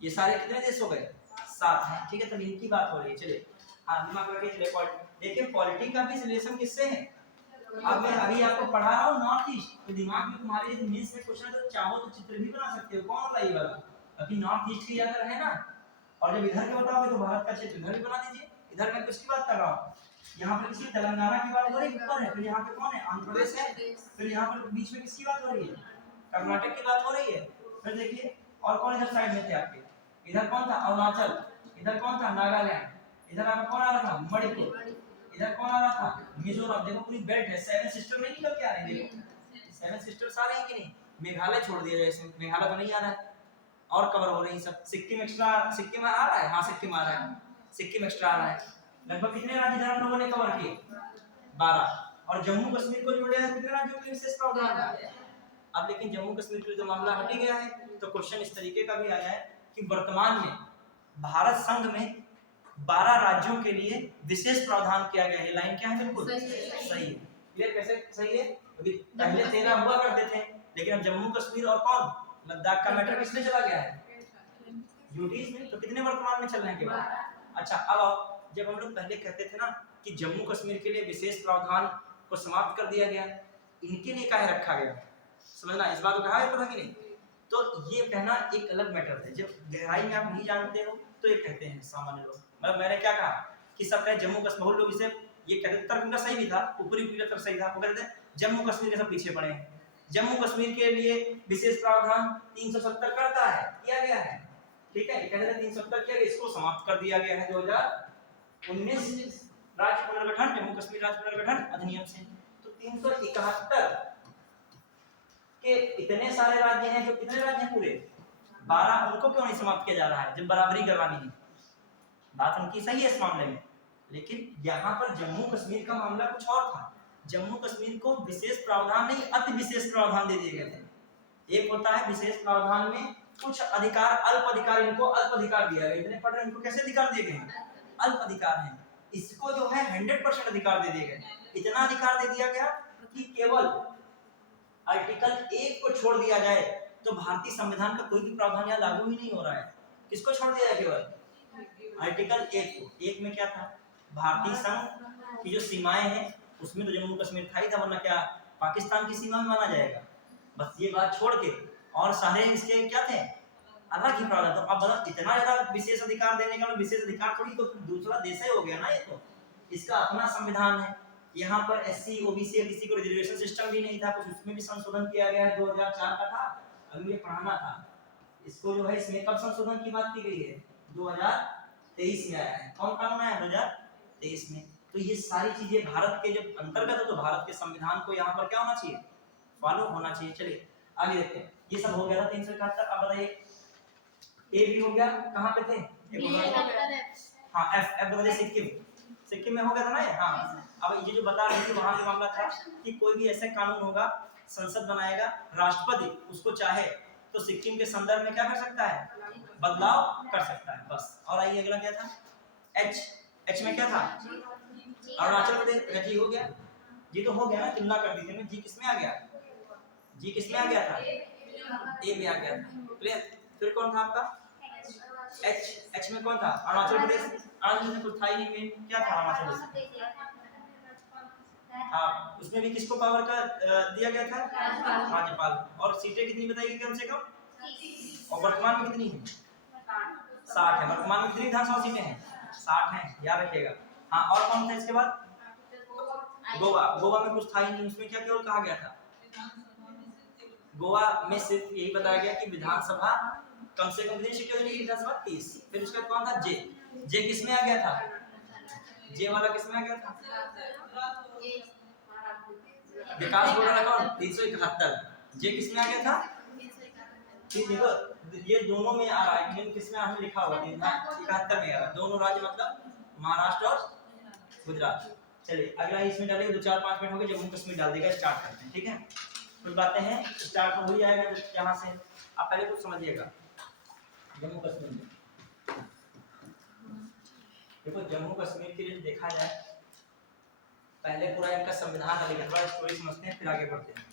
ये सारे कितने देश हो गए? 7 हैं, ठीक है। तो इनकी बात हो रही है। चलिए, हाँ दिमाग रखिए। चलिए, देखिए पॉलिटी का भी रिलेशन किससे है? अब मैं अभी आपको पढ़ा रहा हूँ नॉर्थ ईस्ट, तो दिमाग में तुम्हारे यदि मेंस में क्वेश्चन है तो चाहो तो चित्र भी बना सकते हो। कौन वाला? ये वाला। अभी नॉर्थ ईस्ट की अगर है ना, और जब इधर के बताओगे तो भारत का क्षेत्र इधर भी बना दीजिए। इधर मैं किसकी बात कर रहा हूँ? यहाँ पर किसी तेलंगाना की बात हो रही है, ऊपर है। फिर यहाँ पे कौन है? आंध्र प्रदेश है। फिर यहाँ पर बीच में किसकी बात हो रही है? कर्नाटक की बात हो रही है। फिर देखिए और कौन इधर साइड में थे आपके? इधर कौन था? अरुणाचल। इधर कौन था? नागालैंड। इधर आपका कौन आ रहा था? मणिपुर। इधर कौन आ रहा था? मिजोरम। देखो पूरी बेल्ट है, 7 सिस्टर नहीं निकल के आ रही है। देखो 7 सिस्टर्स आ रही है कि नहीं? मेघालय छोड़ दिया जाए इसमें, मेघालय तो नहीं आ रहा है और कवर हो रही सब। सिक्किम एक्स्ट्रा, सिक्किम आ रहा है, हाँ सिक्किम आ रहा है, सिक्किम एक्स्ट्रा आ रहा है। लगभग कितने राज्य इधर हम लोगों ने कवर किए? 12। और जम्मू कश्मीर को जोड़े हैं कितने राज्यों के विशेष प्रावधान है? अब लेकिन जम्मू कश्मीर के लिए तो मामला हट ही गया है, तो क्वेश्चन इस तरीके का भी आया है कि वर्तमान में भारत संघ में 12 राज्यों के लिए विशेष प्रावधान किया गया है। लाइन क्या है? बिल्कुल सही है। क्लियर? कैसे सही है? अभी पहले 13 हुआ करते थे, लेकिन अब जम्मू कश्मीर और कौन? लद्दाख का मैटर किसमें चला गया है? यूटीज में। तो कितने वर्तमान में चल रहे हैं केवल? अच्छा, अब जब हम लोग पहले कहते थे ना कि जम्मू कश्मीर के लिए विशेष प्रावधान को समाप्त कर दिया गया, इनके लिए काहे रखा गया? समझना, इस बात को कहा जाता था कि नहीं? तो ये कहना एक अलग मैटर है। जब गहराई में आप नहीं जानते हो तो ये कहते हैं सामान्य लोग। मतलब मैंने क्या कहा कि सब कहे जम्मू कश्मीर, बहुत लोग इसे ये कहते थे, तर्क उनका सही भी था, ऊपरी तरफ सही था। वो कहते थे जम्मू कश्मीर के सब पीछे पड़े हैं, जम्मू कश्मीर के लिए विशेष प्रावधान 370 करता है, किया गया है, ठीक है। ये कहते थे 370 किया गया, इसको समाप्त कर दिया गया है 2019 राज्य पुनर्गठन, जम्मू कश्मीर राज्य पुनर्गठन अधिनियम से। तो 371 के इतने सारे राज्य हैं, जो कितने राज्य हैं पूरे 12, उनको क्यों नहीं समाप्त किया जा रहा है जब बराबरी करवानी है? बात उनकी सही है इस मामले में, लेकिन यहाँ पर जम्मू कश्मीर का मामला कुछ और था। जम्मू कश्मीर को विशेष प्रावधान नहीं, अति विशेष प्रावधान दे दिए गए थे। एक होता है विशेष प्रावधान में कुछ अधिकार, अल्प अधिकार, इनको अल्प अधिकार दिया गया। इतने पढ़ रहे, इनको कैसे अधिकार दिए गए हैं? अल्प अधिकार हैं। इसको जो है 100% अधिकार दे दिए गए। इतना अधिकार दे दिया गया कि केवल आर्टिकल 1 को छोड़ दिया जाए तो भारतीय संविधान का कोई भी प्रावधान यहाँ लागू ही नहीं हो रहा है। किसको छोड़ दिया है? केवल आर्टिकल 1 को। 1 में क्या था? भारतीय संघ की जो सीमाएं हैं उसमें तो जम्मू कश्मीर था ही था, वरना क्या पाकिस्तान की सीमा में माना जाएगा? बस ये बात छोड़ के और सारे इसके क्या थे? अलग ही प्रावधान। तो अब बताओ, इतना ज्यादा विशेष अधिकार देने का, विशेष अधिकार थोड़ी तो दूसरा देश ही हो गया ना, ये तो इसका अपना संविधान है। यहाँ पर एससी ओबीसी या किसी को रिजर्वेशन सिस्टम भी नहीं था, कुछ उसमें भी संशोधन किया गया है, 2004 का था। अभी ये पढ़ाना था इसको, जो है इसमें कब संशोधन की बात की गई है? 2023 में आया है। कौन कानून आया? 2023 में। तो ये सारी चीजें भारत के जब अंतर्गत है तो भारत के संविधान को यहाँ पर क्या होना चाहिए? फॉलो होना चाहिए। चलिए आगे देखते हैं। ये सब हो गया था 371। अब बताइए ए भी हो गया, कहाँ पे थे? हाँ एफ बताइए, सिक्किम। सिक्किम में हो गया था ना ये? हाँ। अब ये जो बता रही थी वहां पे मामला था कि कोई भी ऐसा कानून होगा, संसद बनाएगा, राष्ट्रपति उसको चाहे तो सिक्किम के संदर्भ में क्या कर सकता है? बदलाव कर सकता है, बस। और आइए अगला क्या था? एच में क्या था? अरुणाचल प्रदेश। जी हो गया, जी तो हो गया ना, तुलना कर दी थी। जी किसमें आ गया? जी किसमें आ गया था? ए में आ गया था। क्लियर? फिर कौन था आपका? एच में कौन था? अरुणाचल प्रदेश। अरुणाचल में कुछ था ही नहीं में, क्या था अरुणाचल प्रदेश? हाँ, उसमें भी किसको पावर का दिया गया था? राज्यपाल। और सीटें कितनी बताइए कम से कम? और वर्तमान में कितनी है? 60 है। वर्तमान में कितनी विधानसभा सीटें हैं? 60 हैं, याद रखिएगा। हाँ, और कौन था इसके बाद? गोवा। गोवा में कुछ था ही नहीं, उसमें क्या केवल कहा गया था? गोवा में सिर्फ यही बताया गया कि विधानसभा कम से कम कितनी सीटें होगी? विधानसभा 30। फिर उसके बाद कौन था? जे किसमें आ गया था? जे वाला किसमें आ गया था? विकास बोल रहा कौन? 371। जे किसमें आ गया था? ठीक, देखो ये दोनों में आ रहा है, किसमें हमने लिखा हुआ 71 में आ रहा है, दोनों राज्य मतलब महाराष्ट्र और गुजरात। चलिए अगला इसमें डालेंगे, 2-4-5 मिनट हो गए, जम्मू कश्मीर डाल देगा, स्टार्ट करते हैं। ठीक है, कुछ बातें हैं, स्टार्ट हो ही जाएगा यहाँ से। आप पहले कुछ समझिएगा जम्मू कश्मीर में। देखो जम्मू कश्मीर के लिए देखा जाए, पहले पूरा इनका संविधान का लिखा, थोड़ा स्टोरी समझते हैं फिर आगे बढ़ते हैं।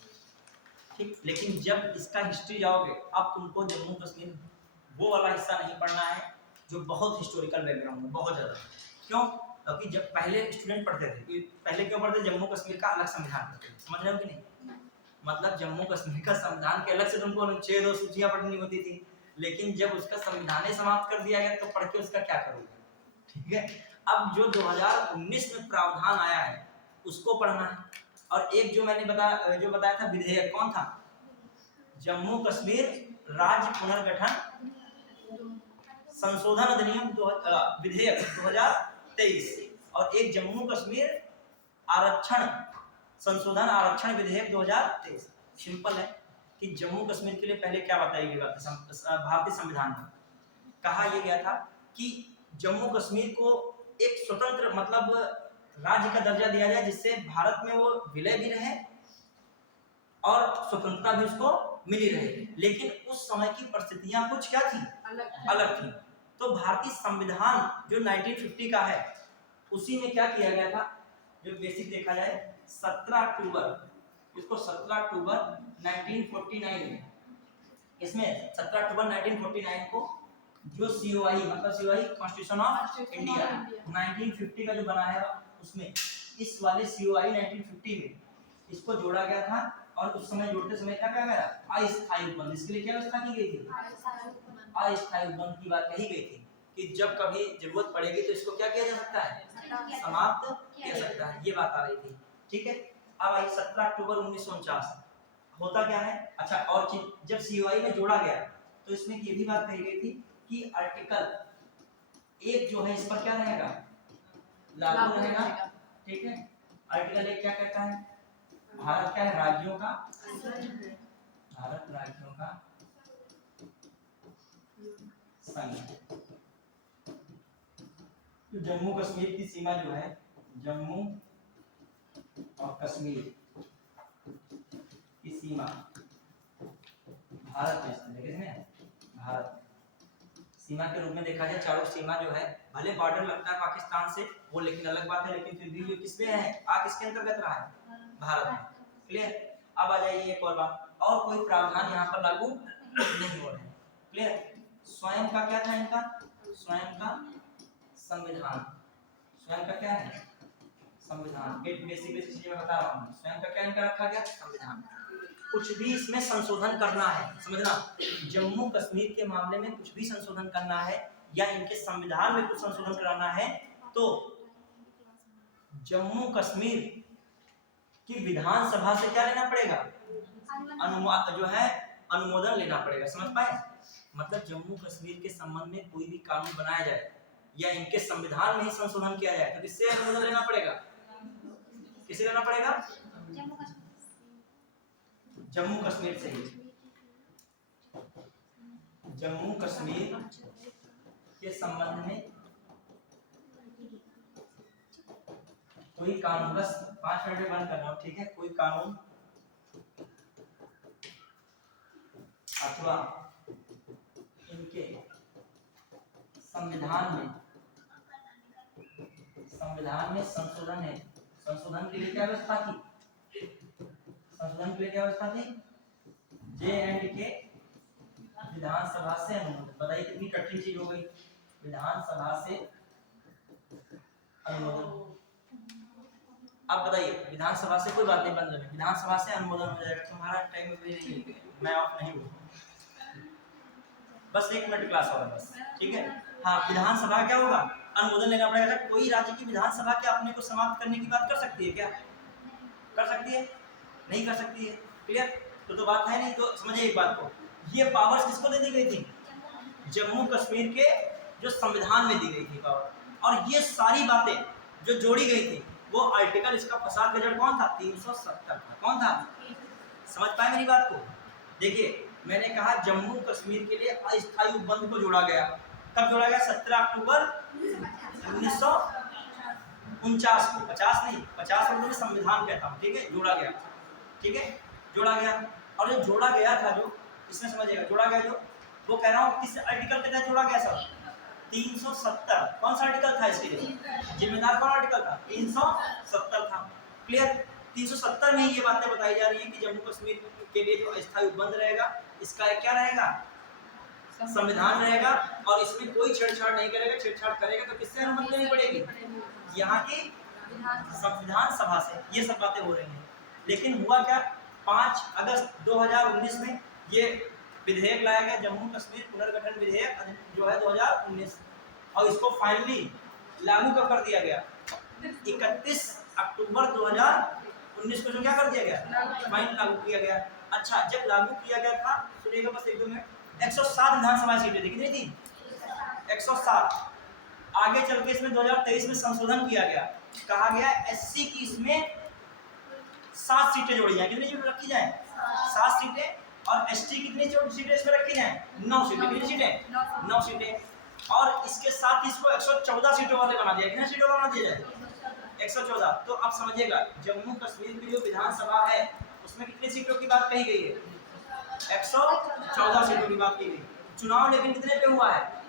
ठीक, लेकिन जब इसका हिस्ट्री जाओगे, अब तुमको जम्मू कश्मीर वो वाला हिस्सा नहीं पढ़ना है जो बहुत हिस्टोरिकल बैकग्राउंड है, बहुत ज़्यादा। क्यों? क्योंकि जब पहले स्टूडेंट पढ़ते थे, पहले क्यों पढ़ते, जम्मू कश्मीर का अलग संविधान पढ़ते थे, समझ रहे हो कि नहीं? मतलब जम्मू कश्मीर का संविधान के अलग से तुमको अनुच्छेद और सूचियाँ पढ़नी होती थी, लेकिन जब उसका संविधान ही समाप्त कर दिया गया तो पढ़ के उसका क्या करोगे? ठीक है, अब जो 2019 में प्रावधान आया है उसको पढ़ना है। और एक जो मैंने बताया था विधेयक, कौन था? जम्मू कश्मीर राज्य पुनर्गठन संशोधन अधिनियम विधेयक 2023, और एक जम्मू कश्मीर आरक्षण संशोधन आरक्षण विधेयक 2023। सिंपल है कि जम्मू कश्मीर के लिए पहले क्या बताई गई बात है, भारतीय संविधान में कहा यह गया था कि जम्मू कश्मीर को एक स्वतंत्र मतलब राज्य का दर्जा दिया जाए, जिससे भारत में वो विलय भी रहे और स्वतंत्रता भी उसको मिली रहे। लेकिन उस समय की परिस्थितियां कुछ क्या थी, अलग थी। तो भारतीय संविधान जो 1950 का है, उसी में क्या किया गया था, जो बेसिक देखा जाए 17 अक्टूबर, इसको 17 अक्टूबर 1949 में, इसमें 17 अक्टूबर 1949 को जो COI मतलब COI कॉन्स्टिट्यूशन ऑफ इंडिया 1950 का जो बना है, उसमें इस वाले COI 1950 में इसको जोड़ा गया था। और उस समय जोड़ते समय क्या कहा गया, अस्थायी उपबंध, इसके लिए क्या व्यवस्था की गई थी, अस्थायी उपबंध की बात कही गई थी कि जब कभी जरूरत पड़ेगी तो इसको क्या किया जा सकता है, समाप्त किया सकता है, ये बात आ रही थी। ठीक है, अब आई 17 अक्टूबर 1949, होता क्या है, अच्छा और चीज, जब COI में जोड़ा गया तो इसमें ये भी बात कही गई थी कि आर्टिकल 1 जो है इस पर क्या रहेगा, लागू रहेगा। ठीक है, आर्टिकल 1 क्या कहता है, भारत क्या है, राज्यों का, भारत राज्यों का संघ। तो जम्मू कश्मीर की सीमा जो है, जम्मू और कश्मीर की सीमा भारत में स्थित है, किसमें, भारत सीमा के रूप में देखा जाए, चारों सीमा जो है, भले बॉर्डर लगता है पाकिस्तान से वो, लेकिन अलग बात है, लेकिन फिर भी ये किसमें है, किसके अंतर्गत रहा है, भारत में। क्लियर, अब आ जाइए एक और बात, और कोई प्रावधान यहाँ पर लागू नहीं हो रहे हैं। क्लियर, स्वयं का क्या था इनका, स्वयं का संविधान, स्वयं का क्या है, संविधान, बेसिक चीजें बता रहा हूँ, स्वयं का क्या इनका रखा गया, संविधान। कुछ भी इसमें संशोधन करना है, समझना, जम्मू कश्मीर के मामले में कुछ भी संशोधन करना है या इनके संविधान में कुछ संशोधन कराना है तो जम्मू कश्मीर की विधानसभा से क्या लेना पड़ेगा, अनुमोदन लेना पड़ेगा। समझ पाए, मतलब जम्मू कश्मीर के संबंध में कोई भी कानून बनाया जाए या इनके संविधान में ही संशोधन किया जाए तो किससे अनुमोदन लेना पड़ेगा, किसे लेना पड़ेगा, जम्मू कश्मीर से ही। जम्मू कश्मीर के संबंध में कोई कानून, बस 5 मिनट में बंद करना हो, ठीक है, कोई कानून अथवा इनके संविधान में संशोधन है, संशोधन के लिए क्या व्यवस्था थी, संशोधन के लिए क्या व्यवस्था थी, J&K विधानसभा से अनुमोदन। बताइए कितनी कठिन चीज हो गई, विधानसभा से अनुमोदन। अब बताइए, विधानसभा से कोई बात नहीं बंद नहीं, विधानसभा से अनुमोदन हो जाएगा। तुम्हारा टाइम भी नहीं, मैं ऑफ नहीं हूँ, बस 1 मिनट क्लास होगा बस, ठीक है। हाँ, विधानसभा क्या होगा, अनुमोदन लेना पड़ेगा। कोई राज्य की विधानसभा क्या अपने को समाप्त करने की बात कर सकती है क्या, कर सकती है, नहीं कर सकती है। क्लियर, तो बात है नहीं। तो समझिए एक बात को, ये पावर्स किसको दे दी गई थी, जम्मू कश्मीर के जो संविधान में दी गई थी पावर। और ये सारी बातें जो जोड़ी गई थी वो आर्टिकल, इसका फसाद गजट कौन था, 370 था। कौन था, समझ पाए मेरी बात को। देखिए मैंने कहा जम्मू कश्मीर के लिए अस्थायी उपबंध को जोड़ा गया। कब जोड़ा गया? 17 अक्टूबर 1949 को। 50 नहीं, 50 में संविधान कहता हूँ, ठीक है, जोड़ा गया, ठीक है, जोड़ा गया। और जो जोड़ा गया था, जो इसमें समझिएगा, जोड़ा गया जो, वो कह रहा हूँ किस आर्टिकल के तहत जोड़ा गया सर? 370। कौन सा आर्टिकल था इसके लिए? जिम्मेदार कौन आर्टिकल था? 370 था। क्लियर? 370 में ये बातें बताई जा रही हैं कि जम्मू कश्मीर के लिए जो अस्थायी उपबंध रहेगा, इसका एक क्या रहेगा? संविधान रहेगा, और इसमें कोई छेड़छाड़ नहीं करेगा। छेड़छाड़ करेगा तो किससे अनुमति लेनी पड़ेगी? यहाँ की संविधान सभा से। ये सब बातें हो रही हैं। लेकिन हुआ क्या? 5 अगस्त 2019 में ये विधेयक लाया गया, जम्मू कश्मीर पुनर्गठन विधेयक जो है 2019, और इसको फाइनली लागू कब कर दिया गया? 31 अक्टूबर 2019 को जो क्या कर दिया गया? फाइनल लागू किया गया। अच्छा, जब लागू किया गया था, सुनिएगा बस एक दो मिनट, 107 विधानसभा सीटें थी। कितनी थी? 107। आगे चल के इसमें 2023 में संशोधन किया गया। कहा गया एससी की इसमें 7 सीटें जोड़ी जाए। कितनी सीटें रखी जाए? 7 सीटें। और एसटी कितनी सीटें इसमें रखी जाए? 9 सीटें। कितनी सीटें? 9 सीटें। और इसके साथ इसको 114 सीटों वाले बना दिया। कितने सीटों वाला बना दिया जाए? 114। तो आप समझिएगा, जम्मू कश्मीर की जो विधानसभा है उसमें कितनी सीटों की बात कही गई है? 114 सीटों की बात की गई। चुनाव लेकिन कितने पे हुआ है?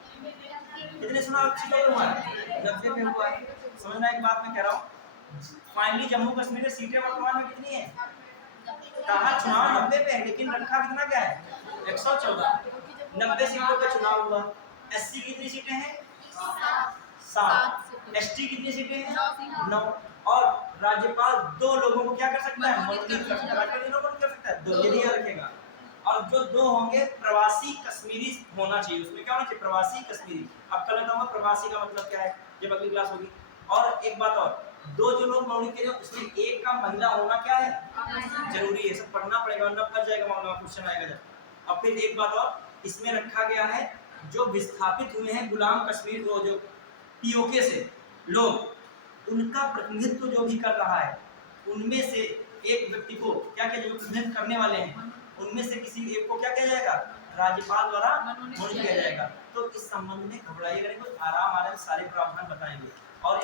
कितने सीटों पे हुआ है? 90 पे हुआ है। समझना एक बात मैं कह रहा हूँ, फाइनली जम्मू कश्मीर में सीटें वर्तमान में कितनी है? कहा चुनाव 90 पे है, लेकिन रखा कितना क्या है? 114। 90 सीटों पे चुनाव हुआ। एससी कितनी सीटें हैं? 7। एसटी कितनी सीटें हैं? 9। और राज्यपाल 2 लोगों को क्या कर सकता है? मनोनीत कर सकता है। राज्यपाल 2 लोगों को कर सकता है, 2 ये रखेगा। और जो 2 होंगे प्रवासी कश्मीरी होना चाहिए। उसमें क्या होना चाहिए? प्रवासी कश्मीरी। अब कल बताऊंगा प्रवासी का मतलब क्या है, जब अगली क्लास होगी। और एक बात और, 2 जो लोग मनोनीत करेंगे उसमें एक का महिला होना क्या है? जरूरी है। सब पढ़ना पड़ेगा, वरना फंस जाएगा मामला, क्वेश्चन आएगा जब। अब फिर एक बात और, इसमें रखा गया है जो विस्थापित हुए हैं गुलाम कश्मीर को, जो पीओके से लोग, उनका प्रतिनिधित्व जो भी कर रहा है, उनमें से एक व्यक्ति को क्या किया जाएगा? प्रतिनिधित्व करने वाले हैं, उनमें से किसी एक को क्या किया जाएगा? राज्यपाल द्वारा मनोनीत किया जाएगा। तो इस संबंध में घबराइएगा नहीं, आराम आराम सारे प्रावधान बताएंगे।